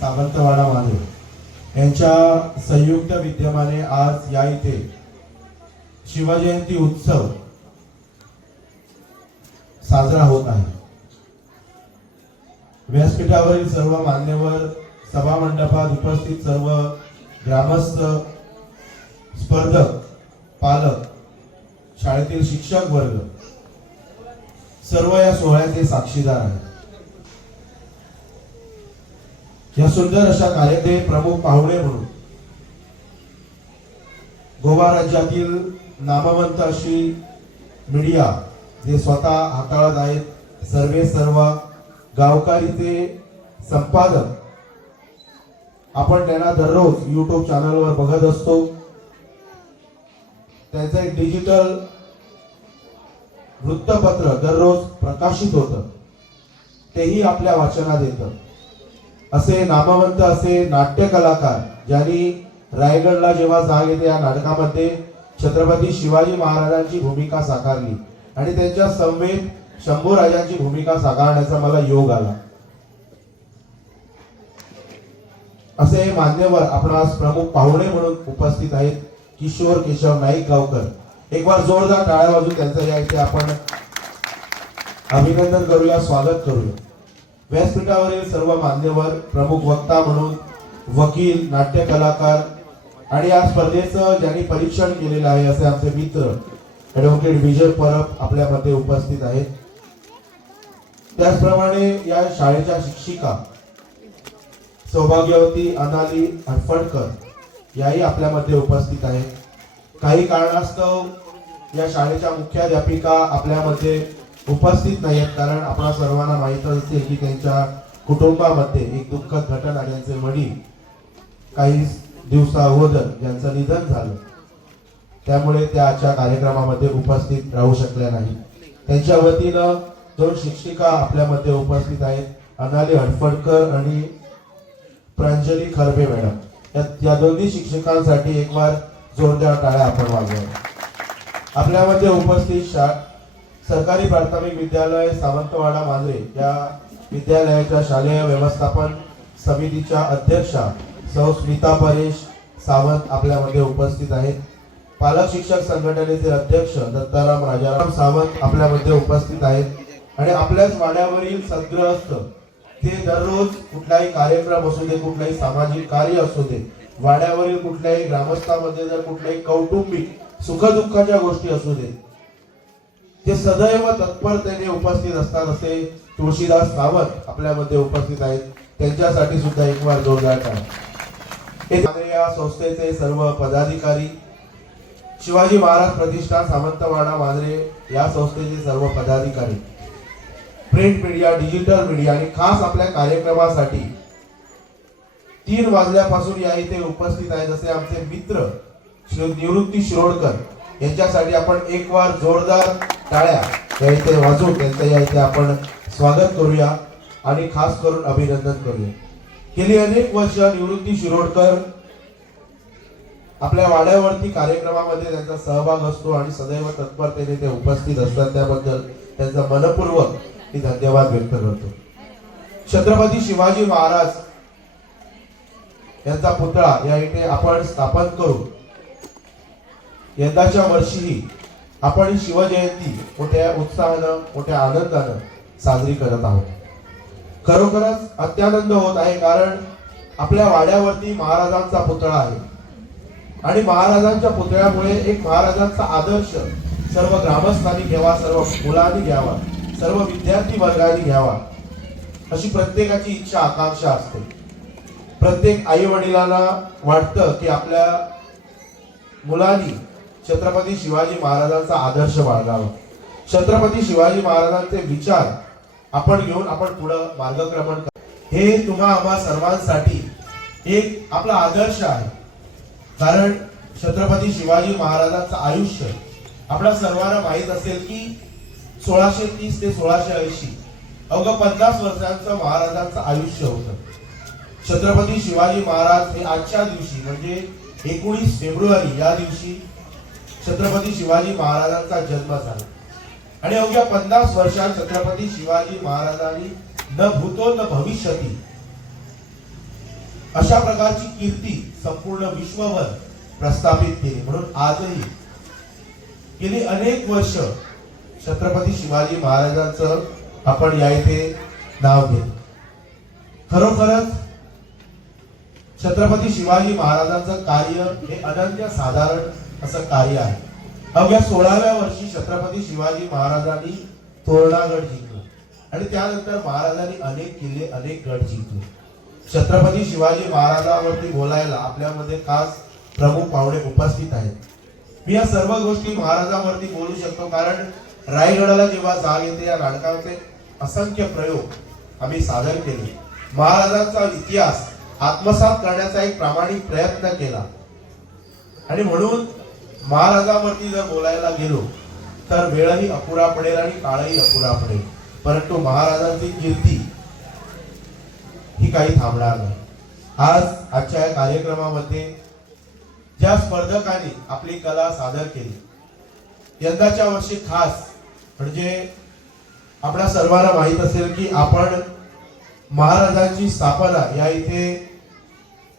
सावंतवाडा मांजरे यांच्या संयुक्त विद्यमाने आज या इथे शिवजयंती उत्सव साजरा होत आहे. व्यासपीठावरील सर्व मान्यवर, सभा मंडपात उपस्थित सर्व ग्रामस्थ, स्पर्धक, पालक, शाळेतील शिक्षक वर्ग सर्व या सोहळ्याचे साक्षीदार आहेत. या सुंदर अशा कार्यक्रमाचे प्रमुख पाहुणे म्हणून गोवा राज्यातील नामवंत अशी मीडिया जे स्वतः हाताळत आहेत, सर्व गावकारीचे संपादक, आपण त्यांना दररोज YouTube चॅनलवर बघत असतो. त्याचं एक डिजिटल वृत्तपत्र दररोज प्रकाशित होतं, तेही आपल्या वाचनात येतं. असे नामवंत असे नाट्य कलाकार ज्यांनी रायगडला जेव्हा जाग येते या नाटकामध्ये छत्रपती शिवाजी महाराजांची भूमिका साकारली आणि त्यांच्या समवेत शंभूराजांची भूमिका साकारण्याचा मला योग आला. असे मान्यवर आपण आज प्रमुख पाहुणे म्हणून उपस्थित आहेत. किशोर केशव नाईक गावकर, एक बार जोरदार टाळ्या वाजवून त्यांचं या इथे आपण अभिनंदन करूया, स्वागत करूया. व्यासपीठावरील सर्व मान्यवर, प्रमुख वक्ता म्हणून वकील, नाट्य कलाकार आणि या स्पर्धेचं ज्यांनी परीक्षण केलेलं आहे असे आमचे मित्र ॲडव्होकेट विजय परब आपल्यामध्ये उपस्थित आहेत. त्याचप्रमाणे या शाळेच्या शिक्षिका सौभाग्यवती अनाली हरफडकर याही आपल्यामध्ये उपस्थित आहेत. काही कारणास्तव या शाळेच्या मुख्याध्यापिका आपल्यामध्ये उपस्थित नाहीत, कारण आपल्या सर्वांना माहीत असेल की त्यांच्या कुटुंबामध्ये एक दुःखद घटना, त्यांचे वडील काही दिवसा अगोदर ज्यांचं निधन झालं, त्यामुळे त्या आजच्या कार्यक्रमामध्ये उपस्थित राहू शकल्या नाही. त्यांच्या वतीनं 2 शिक्षिका आपल्यामध्ये उपस्थित आहेत, अनाली हरफडकर आणि प्रांजली खरबे मॅडम. या दोन्ही शिक्षकांसाठी एक बार जोरदार टाळ्या आपण वाजवा. आपल्यामध्ये उपस्थित सरकारी प्राथमिक विद्यालय सावंतवाडा मांजरे या विद्यालयाच्या शालेय व्यवस्थापन समितीच्या अध्यक्षा सौ स्मिता परेश सावंत आपल्यामध्ये उपस्थित आहेत. पालक शिक्षक संघटनेचे अध्यक्ष दत्ताराम राजाराम सावंत आपल्यामध्ये उपस्थित आहेत. आणि आपल्याच वाड्यावरील सद्गृहस्थ, ते दररोज कुठलाही कार्यक्रम असू दे, कुठलाही सामाजिक कार्य असू दे, वाड्यावरील कुठल्याही ग्रामस्थांमध्ये जर कुठल्याही कौटुंबिक सुखदुःखाच्या गोष्टी असू दे, ते सदैव तत्परतेने उपस्थित असतात. असे तुळशीदास सावंत आपल्यामध्ये उपस्थित आहेत. त्यांच्यासाठी सुद्धा एक बार जोरदार टाळ्या. या संस्थेचे सर्व पदाधिकारी, शिवाजी महाराज प्रतिष्ठान सावंतवाडा मांजरे या संस्थेचे सर्व पदाधिकारी, प्रिंट मीडिया, डिजिटल मीडिया आणि खास आपल्या कार्यक्रमासाठी 3 वाजल्यापासून या इथे उपस्थित आहेत असे आमचे मित्र श्री निवृत्ती शिरोडकर यांच्यासाठी आपण एक बार जोरदार टाळ्या या इथे वाजवून त्यांचं या इथे आपण स्वागत करूया आणि खास करून अभिनंदन करूया. गेली अनेक वर्ष निवृत्ती शिरोडकर आपल्या वाड्यावरती कार्यक्रमामध्ये त्यांचा सहभाग असतो आणि सदैव तत्परतेने ते उपस्थित असतात. त्याबद्दल त्यांचा मनपूर्वक मी धन्यवाद व्यक्त करतो. छत्रपती शिवाजी महाराज यांचा पुतळा या इथे आपण स्थापन करू. यंदाच्या वर्षीही आपण शिवजयंती मोठ्या उत्साहानं, मोठ्या आनंदानं साजरी करत आहोत. खरोखरच अत्यानंद होत आहे, कारण आपल्या वाड्यावरती महाराजांचा पुतळा आहे आणि महाराजांच्या पुतळ्यामुळे एक महाराजांचा आदर्श सर्व ग्रामस्थांनी घ्यावा, सर्व मुलांनी घ्यावा, सर्व विद्यार्थी वर्गाने घ्यावा अशी प्रत्येकाची इच्छा, आकांक्षा असते. प्रत्येक आई वडिलांना वाटतं की आपल्या मुलांनी छत्रपती शिवाजी महाराजांचा आदर्श बाळगावा. छत्रपती शिवाजी महाराजांचे विचार आपण घेऊन आपण पुढे मार्गक्रमण करा. हे तुम्हा आम्हा सर्वांसाठी एक आपला आदर्श आहे, कारण छत्रपती शिवाजी महाराजांचं आयुष्य आपल्या सर्वांना माहीत असेल की 1630 ते 1680 अवघं 50 वर्षांचं महाराजांचं आयुष्य होतं. छत्रपती शिवाजी महाराज हे आजच्या दिवशी म्हणजे 19 फेब्रुवारी या दिवशी छत्रपती शिवाजी महाराजांचा जन्म झाला आणि अवघ्या 50 वर्षात छत्रपती शिवाजी महाराजांनी न भूतो न भविष्यती अशा प्रकारची कीर्ती संपूर्ण विश्वभर प्रस्थापित केली. म्हणून आजही गेली अनेक वर्ष छत्रपती शिवाजी महाराजांचं आपण या इथे नाव घेतो. खरोखरच छत्रपती शिवाजी महाराजांचं कार्य हे अनन्य साधारण असं कार्य आहे. अवघ्या 16व्या वर्षी छत्रपती शिवाजी महाराजांनी तोरणागड जिंकला आणि त्यानंतर महाराजांनी अनेक किल्ले अनेक गड जिंकले. छत्रपती शिवाजी महाराजांवरती बोलायला आपल्यामध्ये खास प्रमुख पाहुणे उपस्थित आहेत. मी या सर्व गोष्टी महाराजांवरती बोलू शकतो कारण रायगडाला जेव्हा जाग येते या नाटकाचे असंख्य प्रयोग आम्ही सादर केले. महाराजांचा इतिहास आत्मसात करण्याचा एक प्रामाणिक प्रयत्न केला आणि म्हणून महाराजांवरती जर बोलायला गेलो तर वेळही अपुरा पडेल आणि काळही अपुरा पडेल. परंतु महाराजांची कीर्ती ही काही थांबणार नाही. आजच्या या कार्यक्रमामध्ये ज्या स्पर्धकांनी आपली कला सादर केली यंदाच्या वर्षी खास म्हणजे आपल्या सर्वांना माहित असेल की आपण महाराजांची स्थापना या इथे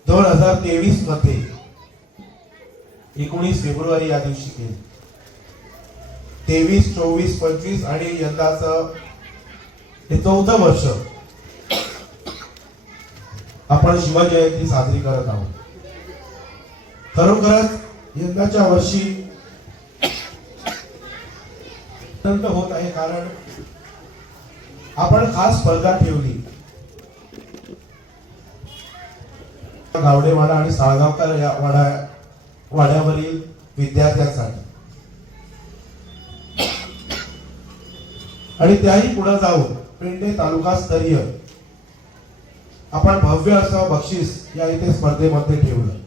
2023 मध्ये 19 फेब्रुवारी या दिवशी केली. 23, 24, 25 आणि यंदाचं हे 4थं वर्ष आपण शिवजयंती साजरी करत आहोत. खरोखरच यंदाच्या वर्षी आनंद होत आहे कारण आपण खास स्पर्धा ठेवली गावडेवाडा आणि साळगावकर या वाड्यावरील विद्यार्थ्यांसाठी आणि त्याही पुढे जाऊन पेंढे तालुका स्तरीय आपण भव्य असं बक्षीस या इथे स्पर्धेमध्ये ठेवलं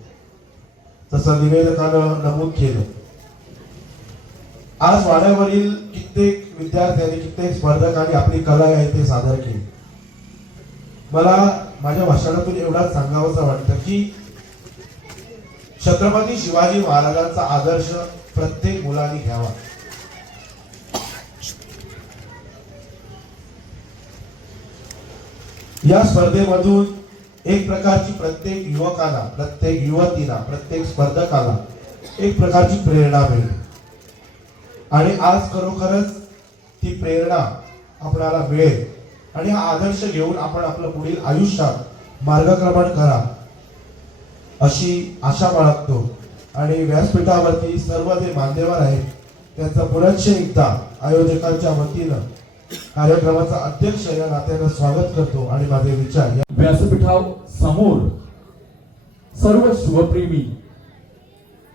तसं निवेदकानं नमूद केलं. आज वाड्यावरील कित्येक विद्यार्थ्यांनी कित्येक स्पर्धकांनी आपली कला या इथे सादर केली. मला माझ्या भाषणातून एवढाच सांगावंसं वाटतं की छत्रपती शिवाजी महाराजांचा आदर्श प्रत्येक मुलांनी घ्यावा. या स्पर्धेमधून एक प्रकारची प्रत्येक युवकाला प्रत्येक युवतीला प्रत्येक स्पर्धकाला एक प्रकारची प्रेरणा मिळते आणि आज खरोखरच ती प्रेरणा आपल्याला मिळेल आणि हा आदर्श घेऊन आपण आपलं पुढील आयुष्यात मार्गक्रमण करा अशी आशा बाळगतो. आणि व्यासपीठावरती सर्व जे मान्यवर आहेत त्यांचं पुनश्च एकदा आयोजकांच्या वतीनं कार्यक्रमाचा अध्यक्ष या नात्यानं स्वागत करतो आणि माझे विचार व्यासपीठासमोर सर्व शिवप्रेमी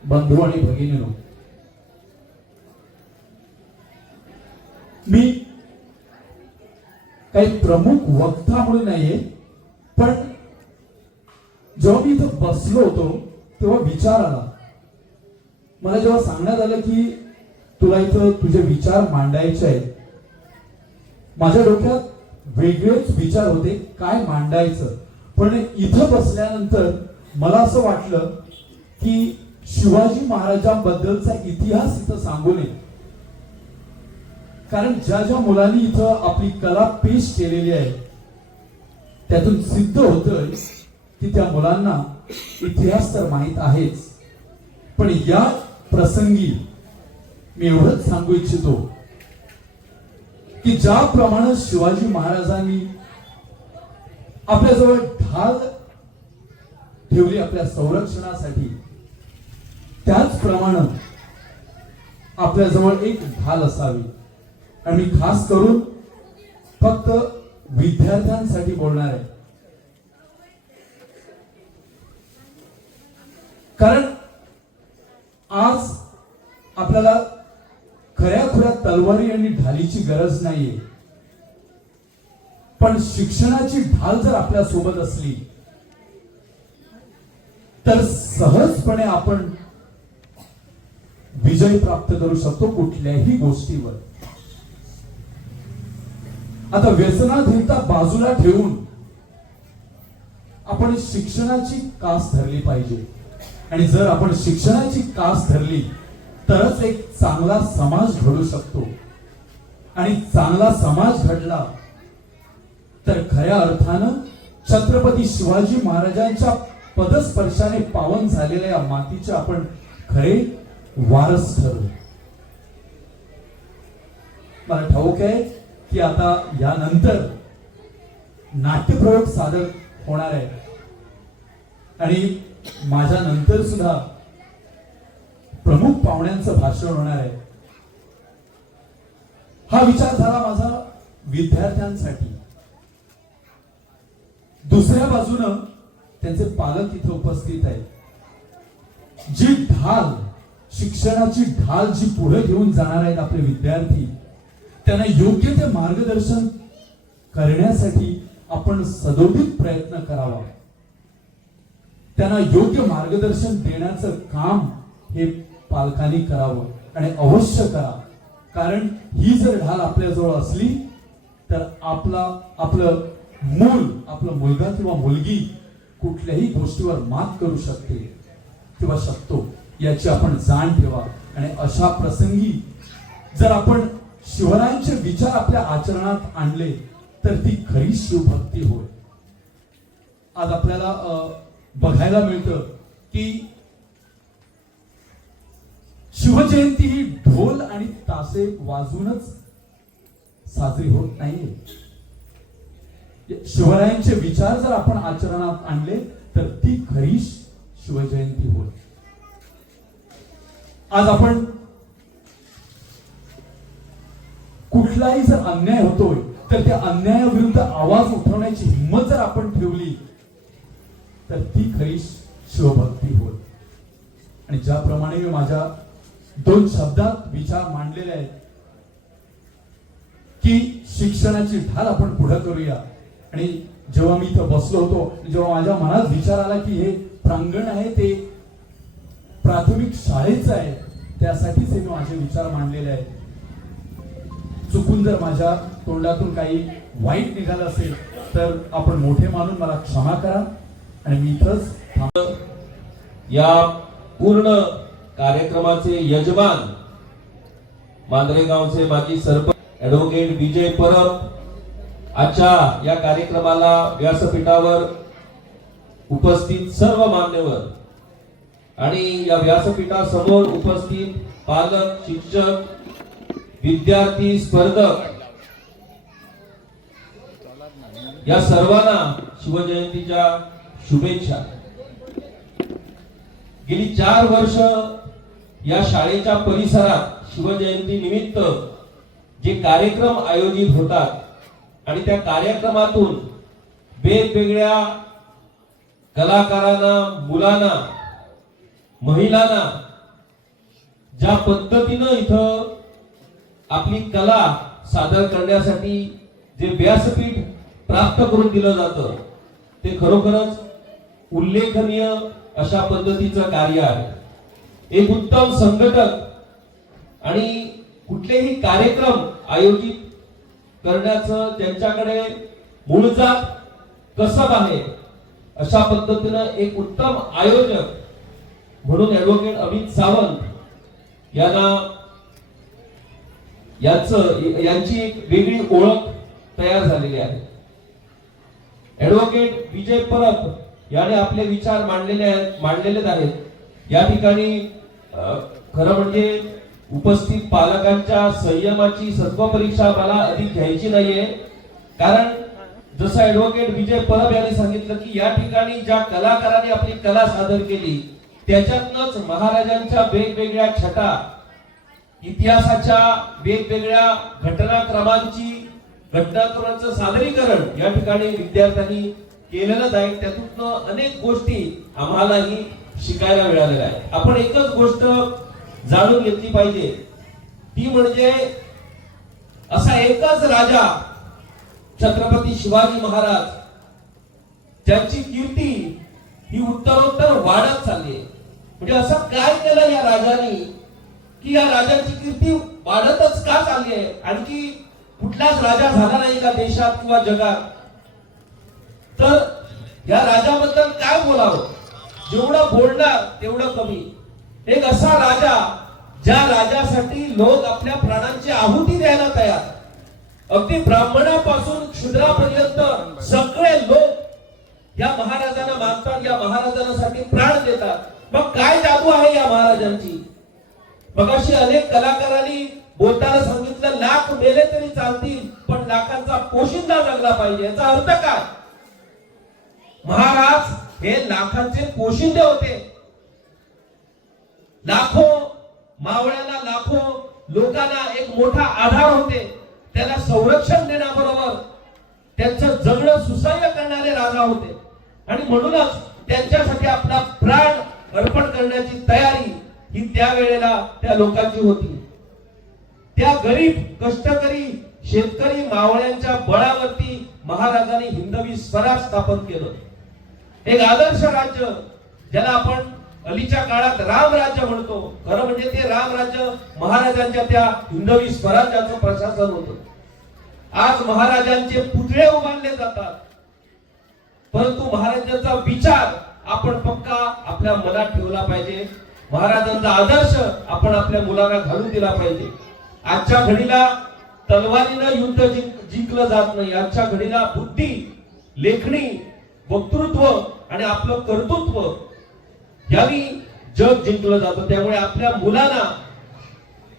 बंधू आणि भगिनींनो, मी काही प्रमुख वक्ता म्हणून नाहीये पण जेव्हा मी इथं बसलो होतो तेव्हा विचार आला. मला जेव्हा सांगण्यात आलं की तुला इथं तुझे विचार मांडायचे आहेत माझ्या डोक्यात वेगळेच विचार होते काय मांडायचं. पण इथं बसल्यानंतर मला असं वाटलं की शिवाजी महाराजांबद्दलचा इतिहास इथं सांगू नये कारण ज्या ज्या मुलांनी इथं आपली कला पेश केलेली आहे त्यातून सिद्ध होतंय की त्या मुलांना इतिहास तर माहित आहेच. पण या प्रसंगी मी एवढंच सांगू इच्छितो की ज्याप्रमाणे शिवाजी महाराजांनी आपल्याजवळ ढाल ठेवली आपल्या संरक्षणासाठी त्याचप्रमाणे आपल्याजवळ एक ढाल असावी. आणि मी खास करून फक्त विद्यार्थ्यांसाठी बोलणार आहे कारण आज आपल्याला खऱ्या खुऱ्या तलवारी आणि ढालीची गरज नाहीये पण शिक्षणाची ढाल जर आपल्या सोबत असली तर सहजपणे आपण विजय प्राप्त करू शकतो कुठल्याही गोष्टीवर. आता व्यसनाधीनता बाजूला ठेवून आपण शिक्षणाची कास धरली पाहिजे आणि जर आपण शिक्षणाची कास धरली तरच एक चांगला समाज घडू शकतो. आणि चांगला समाज घडला तर खऱ्या अर्थानं छत्रपती शिवाजी महाराजांच्या पदस्पर्शाने पावन झालेल्या या मातीचे आपण खरे वारस ठरलो. मला ठाऊक आहे की आता यानंतर नाट्यप्रयोग सादर होणार आहे आणि माझ्या नंतर सुद्धा प्रमुख पाहुण्यांचं भाषण होणार आहे. हा विचार झाला माझा विद्यार्थ्यांसाठी. दुसऱ्या बाजूनं त्यांचे पालक इथे उपस्थित आहेत. जी ढाल, शिक्षणाची ढाल जी पुढे घेऊन जाणार आहेत आपले विद्यार्थी, त्यांना योग्य ते मार्गदर्शन करण्यासाठी आपण सदोदित प्रयत्न करावा. त्यांना योग्य मार्गदर्शन देण्याचं काम हे पालकांनी करावं आणि अवश्य करा. कारण ही जर ढाल आपल्याजवळ असली तर आपलं मूल, आपला मुलगा किंवा मुलगी कुठल्याही गोष्टीवर मात करू शकते किंवा शकतो याची आपण जाण ठेवा. आणि अशा प्रसंगी जर आपण शिवरायांचे विचार आपल्या आचरणात आणले तर ती खरी शिवभक्ती होय. आज आपल्याला बघायला मिळतं की शिवजयंती ही ढोल आणि ताशे वाजूनच साजरी होत नाहीये. शिवरायांचे विचार जर आपण आचरणात आणले तर ती खरी शिवजयंती होय. आज आपण कुठलाही जर अन्याय होतोय तर त्या अन्यायाविरुद्ध आवाज उठवण्याची हिंमत जर आपण ठेवली तर ती खरी शिवभक्ती होय. आणि ज्याप्रमाणे मी माझ्या 2 शब्दात विचार मांडलेले आहेत की शिक्षणाची ढाल आपण पुढे करूया. आणि जेव्हा मी इथं बसलो होतो, जेव्हा माझ्या मनात विचार आला की हे प्रांगण आहे ते प्राथमिक शाळेचं आहे, त्यासाठीच हे मी माझे विचार मांडलेले आहेत. चुकून जर माझ्या तोंडातून काही वाईट निघालं असेल तर आपण मोठे मानून मला क्षमा करा. आणि मी इथंच या पूर्ण कार्यक्रमाचे यजमान मांजरेगावचे माजी सरपंच ॲडव्होकेट विजय परब, आजच्या या कार्यक्रमाला व्यासपीठावर उपस्थित सर्व मान्यवर आणि या व्यासपीठासमोर उपस्थित पालक, शिक्षक, विद्यार्थी, स्पर्धक या सर्वांना शिवजयंतीच्या शुभेच्छा. गेली 4 वर्ष या शाळेच्या परिसरात शिवजयंती निमित्त जे कार्यक्रम आयोजित होतात आणि त्या कार्यक्रमातून वेगवेगळ्या कलाकारांना, मुलांना, महिलांना ज्या पद्धतीनं इथं आपली कला सादर करण्यासाठी जे व्यासपीठ प्राप्त करून दिलं जातं ते खरोखरच उल्लेखनीय अशा पद्धतीचं कार्य आहे. एक उत्तम संघटक आणि कुठलेही कार्यक्रम आयोजित करण्याचं त्यांच्याकडे मूळजात कसब आहे. अशा पद्धतीनं एक उत्तम आयोजक म्हणून ॲडव्होकेट अमित सावंत यांची एक वेगळी ओळख तयार झालेली आहे. ॲडव्होकेट विजय परब याने आपले विचार मांडलेले आहेत. या ठिकाणी खरं म्हणजे उपस्थित पालकांच्या संयमाची सत्वपरीक्षा मला अधिक घ्यायची नाहीये. कारण जसं ॲडव्होकेट विजय परब यांनी सांगितलं की या ठिकाणी ज्या कलाकारांनी आपली कला सादर केली त्याच्यातनच महाराजांच्या वेगवेगळ्या छटा, इतिहासाच्या वेगवेगळ्या घटनाक्रमांचं सादरीकरण या ठिकाणी विद्यार्थ्यांनी केलेलंच आहे. त्यातून अनेक गोष्टी आम्हालाही शिकायला मिळालेल्या आहेत. आपण एकच गोष्ट जाणून घेतली पाहिजे, ती म्हणजे असा एकच राजा छत्रपती शिवाजी महाराज, ज्यांची कीर्ती ही उत्तरोत्तर वाढत चालली आहे. म्हणजे असं काय केलं या राजाने की या राजाची कीर्ती वाढतच का चालली आहे? आणखी कुठलाच राजा झाला नाही का देशात किंवा जगात? तर या राजाबद्दल काय बोलावं? जेवढं बोलणार तेवढं कमी. एक असा राजा ज्या राजासाठी लोक आपल्या प्राणांची आहुती द्यायला तयार, अगदी ब्राह्मणापासून क्षुद्रापर्यंत सगळे लोक या महाराजांना मानतात, या महाराजांसाठी प्राण देतात। मग काय जादू आहे या महाराजांची? मगाशी अनेक कलाकारांनी बोलताना सांगितलं, लाख मेले तरी चालतील पण लाखांचा पोशिंदा जगला पाहिजे। याचा अर्थ काय? महाराज हे लाखांचे पोशिंदे होते। लाखो मावळ्यांना, लाखो लोकांना एक मोठा आधार होते। त्यांना संरक्षण देण्याबरोबर त्यांचं जगणं सुसह्य करणारे राजा होते आणि म्हणूनच त्यांच्यासाठी आपला प्राण अर्पण करण्याची तयारी ही त्यावेळेला त्या लोकांची होती। त्या गरीब कष्टकरी शेतकरी मावळ्यांच्या बळावरती महाराजांनी हिंदवी स्वराज स्थापन केलं। एक आदर्श राज्य, ज्याला आपण अलीच्या काळात रामराज्य म्हणतो, खरं म्हणजे ते रामराज्य महाराजांच्या त्या हिंदवी स्वराज्याचं प्रशासन होतं। आज महाराजांचे पुतळे उभारले जातात, परंतु महाराजांचा विचार आपण पक्का आपल्या मनात ठेवला पाहिजे। महाराजांचा आदर्श आपण आपल्या मुलांना घालून दिला पाहिजे। आजच्या घडीला तलवारीनं युद्ध जिंकलं जात नाही। आजच्या घडीला बुद्धी, लेखणी, वक्तृत्व आणि आपलं कर्तृत्व यांनी जग जिंकलं जातं। त्यामुळे आपल्या मुलांना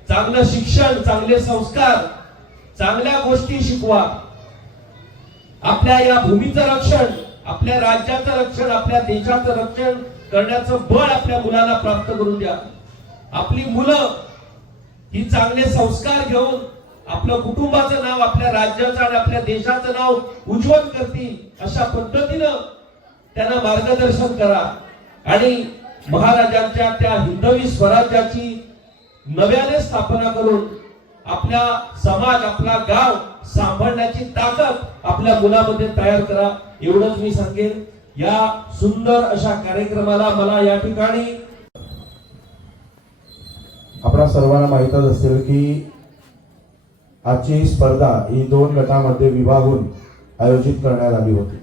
चांगलं शिक्षण, चांगले संस्कार, चांगल्या गोष्टी शिकवा। आपल्या या भूमीचं रक्षण, आपल्या राज्याचं रक्षण, आपल्या देशाचं रक्षण करण्याचं बळ आपल्या मुलांना प्राप्त करून द्या। आपली मुलं ही चांगले संस्कार घेऊन आपलं कुटुंबाचं नाव, आपल्या राज्याचं आणि आपल्या देशाचं नाव उज्ज्वल करतील अशा पद्धतीनं त्यांना मार्गदर्शन करा आणि महाराजांच्या त्या हिंदवी स्वराज्याची नव्याने स्थापना करून आपला समाज, आपला गाव सांभाळण्याची ताकद आपल्या मुलामध्ये तयार करा। एवढंच मी सांगेन। या सुंदर अशा कार्यक्रमाला मला या ठिकाणी आपल्या सर्वांना माहीतच असेल की आजची स्पर्धा ही 2 गटामध्ये विभागून आयोजित करण्यात आली होती।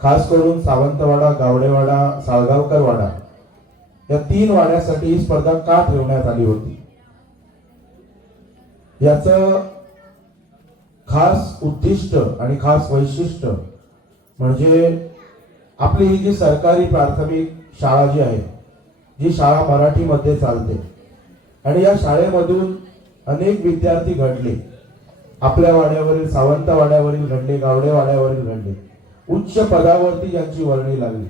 खास करून सावंतवाडा, गावडेवाडा, साळगावकरवाडा या 3 वाड्यासाठी ही स्पर्धा का ठेवण्यात आली होती, याचं खास उद्दिष्ट आणि खास वैशिष्ट्य म्हणजे आपली ही जी सरकारी प्राथमिक शाळा जी आहे, जी शाळा मराठीमध्ये चालते आणि या शाळेमधून अनेक विद्यार्थी घडले। आपल्या वाड्यावरील, सावंत वाड्यावरील घडले, गावडे वाड्यावरील घडले, उच्च पदावरती ज्यांची वर्णी लागली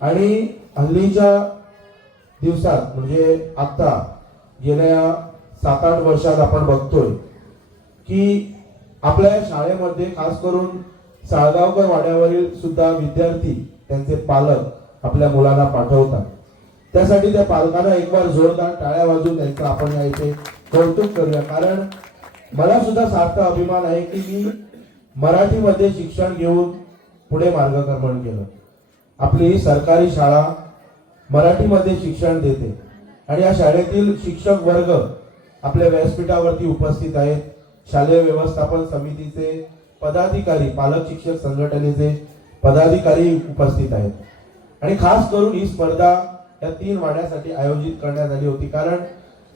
आणि हल्लीच्या दिवसात म्हणजे आता गेल्या 7-8 वर्षात आपण बघतोय की आपल्या शाळेमध्ये खास करून साळगावकर वाड्यावरील सुद्धा विद्यार्थी, त्यांचे पालक आपल्या मुलांना पाठवतात। त्यासाठी त्या पालकांना एक बार जोरदार टाळ्या वाजवून त्यांचं आपण या इथे कौतुक करूया। कारण मला सुद्धा सार्थ अभिमान आहे की मी मराठीमध्ये शिक्षण घेऊन पुढे मार्गक्रमण केलं। आपली ही सरकारी शाळा मराठीमध्ये शिक्षण देते आणि या शाळेतील शिक्षक वर्ग आपल्या व्यासपीठावरती उपस्थित आहेत। शालेय व्यवस्थापन समितीचे पदाधिकारी, पालक शिक्षक संघटनेचे पदाधिकारी उपस्थित आहेत आणि खास करून ही स्पर्धा या 3 वाड्यासाठी आयोजित करण्यात आली होती। कारण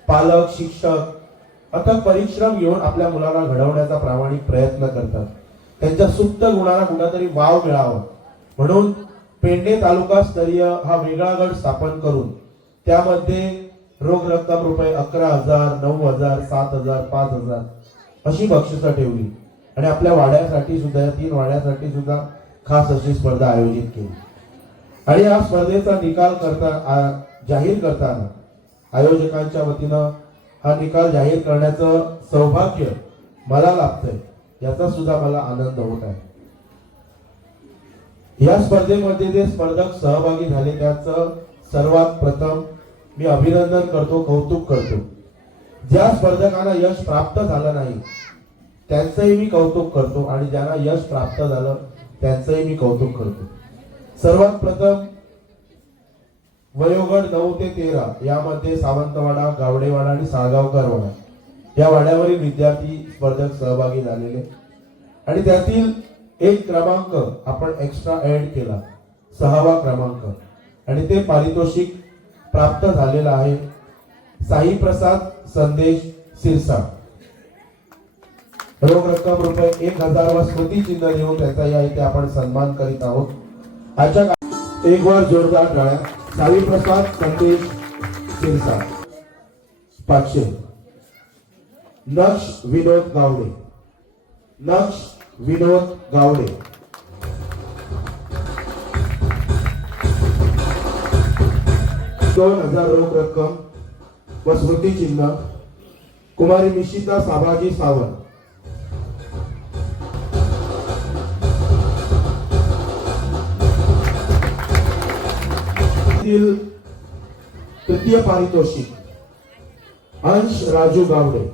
पालक, शिक्षक अथक परिश्रम घेऊन आपल्या मुलांना घडवण्याचा प्रामाणिक प्रयत्न करतात। त्यांच्या सुप्त गुणांना कुठेतरी वाव मिळावा म्हणून पेडणे तालुका स्तरीय हा वेगळा गट स्थापन करून त्यामध्ये रोख रक्कम रुपये 11,000, 9,000, 7,000, 5,000 अशी बक्षिसं ठेवली आणि आपल्या वाड्यासाठी सुद्धा, या 3 वाड्यासाठी सुद्धा खास अशी स्पर्धा आयोजित केली। आणि या स्पर्धेचा निकाल जाहीर करताना आयोजकांच्या वतीनं हा निकाल जाहीर करण्याचं सौभाग्य मला लाभतंय, याचा सुद्धा मला आनंद होत आहे। या स्पर्धेमध्ये जे स्पर्धक सहभागी झाले त्याचं सर्वात प्रथम मी अभिनंदन करतो, कौतुक करतो। ज्या स्पर्धकांना यश प्राप्त झालं नाही त्यांचंही मी कौतुक करतो आणि ज्यांना यश प्राप्त झालं त्यांचंही मी कौतुक करतो। सर्वात प्रथम वयोगट 9 ते 13 यामध्ये सावंतवाडा, गावडेवाडा आणि साळगावकरवाडा या वाड्यावरील विद्यार्थी स्पर्धक सहभागी झालेले आणि त्यातील 1 क्रमांक आपण एक्स्ट्रा ऍड केला, 6वा क्रमांक, आणि ते पारितोषिक प्राप्त झालेलं आहे साई प्रसाद संदेश सिरसा. रोख रक्कम रुपये 1000 व स्मृती चिन्ह देऊन त्याचा या इथे आपण सन्मान करीत आहोत. आजच्या एक वर जोरदार टाळ्या. सावी प्रसाद संदेश सिरसा 500. नक्ष विनोद गावडे. नक्ष विनोद गावडे 2000 रोख रक्कम व स्मृती चिन्ह. कुमारी निशिता साबाजी सावंत. तृतीय पारितोषिक अंश राजू गावडे.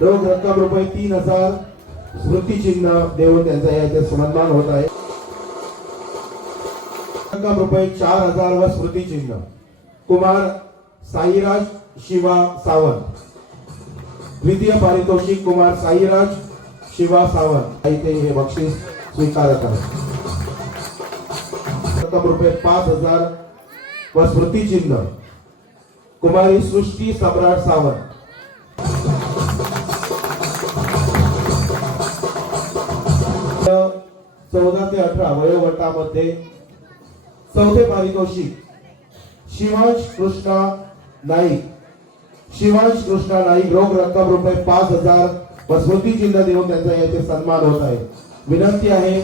रोख रक्कम रुपये 3000 स्मृती चिन्ह देऊन त्यांचा या इथे सन्मान होत आहे. रक्कम रुपये 4000 व स्मृती चिन्ह. कुमार साईराज शिवा सावंत. द्वितीय पारितोषिक कुमार साईराज शिवा सावंत इथे हे बक्षीस स्वीकारत आहे. रक्कम रुपये 5000 व स्मृती चिन्ह. कुमारी सृष्टी सम्राट सावंत. चौदा ते 18 वयोगटामध्ये चौथे पारितोषिक शिवांश कृष्णा नाईक. शिवांश कृष्णा नाईक रोख रक्कम रुपये 5000 व स्मृती चिन्ह देऊन त्यांचा येथे सन्मान होत आहे. विनंती आहे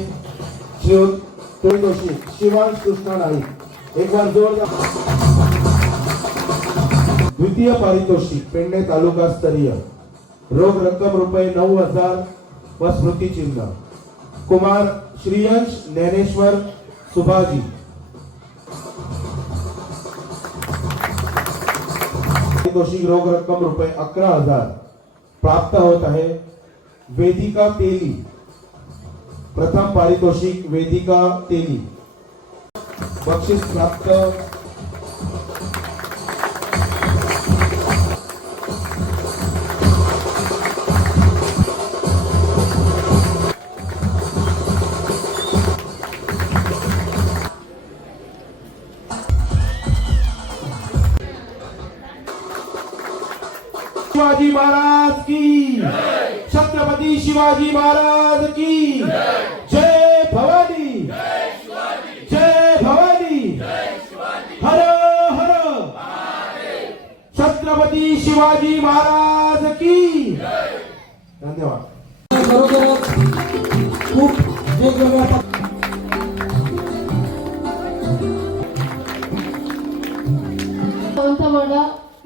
पारितोषिक शिवांश कृष्णा नाईक एक बार जोरदार. द्वितीय पारितोषिक पेडणे तालुका स्तरीय रोख रक्कम रुपये 9000 व स्मृती चिन्ह. कुमार श्रीयंश ज्ञानेश्वर सुभाजी. पारितोषिक रोख रक्कम रुपये 11000 प्राप्त होत आहे. वेदिका तेली. प्रथम पारितोषिक वेदिका तेली. बक्षीस प्राप्त शिवाजी महाराज की. छत्रपति शिवाजी महाराज की. जय भवानी. जय भवानी. हर हर छत्रपति शिवाजी महाराज की. धन्यवाद. बरोबरच खूप वेगवेगळ्या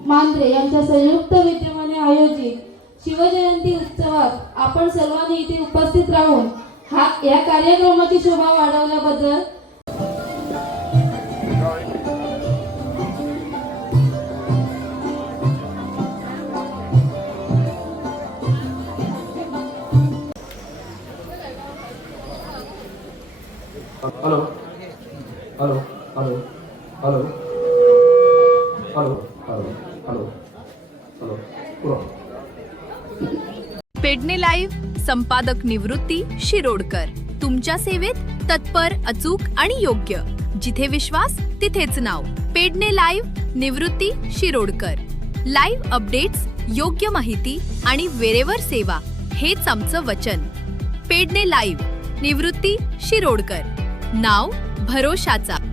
मांद्रे यांच्या संयुक्त विद्यमाने आयोजित शिवजयंती उत्सवात आपण सर्वांनी इथे उपस्थित राहून या कार्यक्रमाची शोभा वाढवल्याबद्दल hello hello hello hello hello hello hello hello. Pedne live संपादक निवृत्ती शिरोडकर. तुमच्या सेवेत तत्पर, अचूक आणि योग्य. जिथे विश्वास तिथेच नाव. पेडणे लाईव्ह निवृत्ती शिरोडकर. लाईव्ह अपडेट्स, योग्य माहिती आणि वेळेवर सेवा हेच आमचं वचन. पेडणे लाईव्ह निवृत्ती शिरोडकर. नाव भरोशाचा.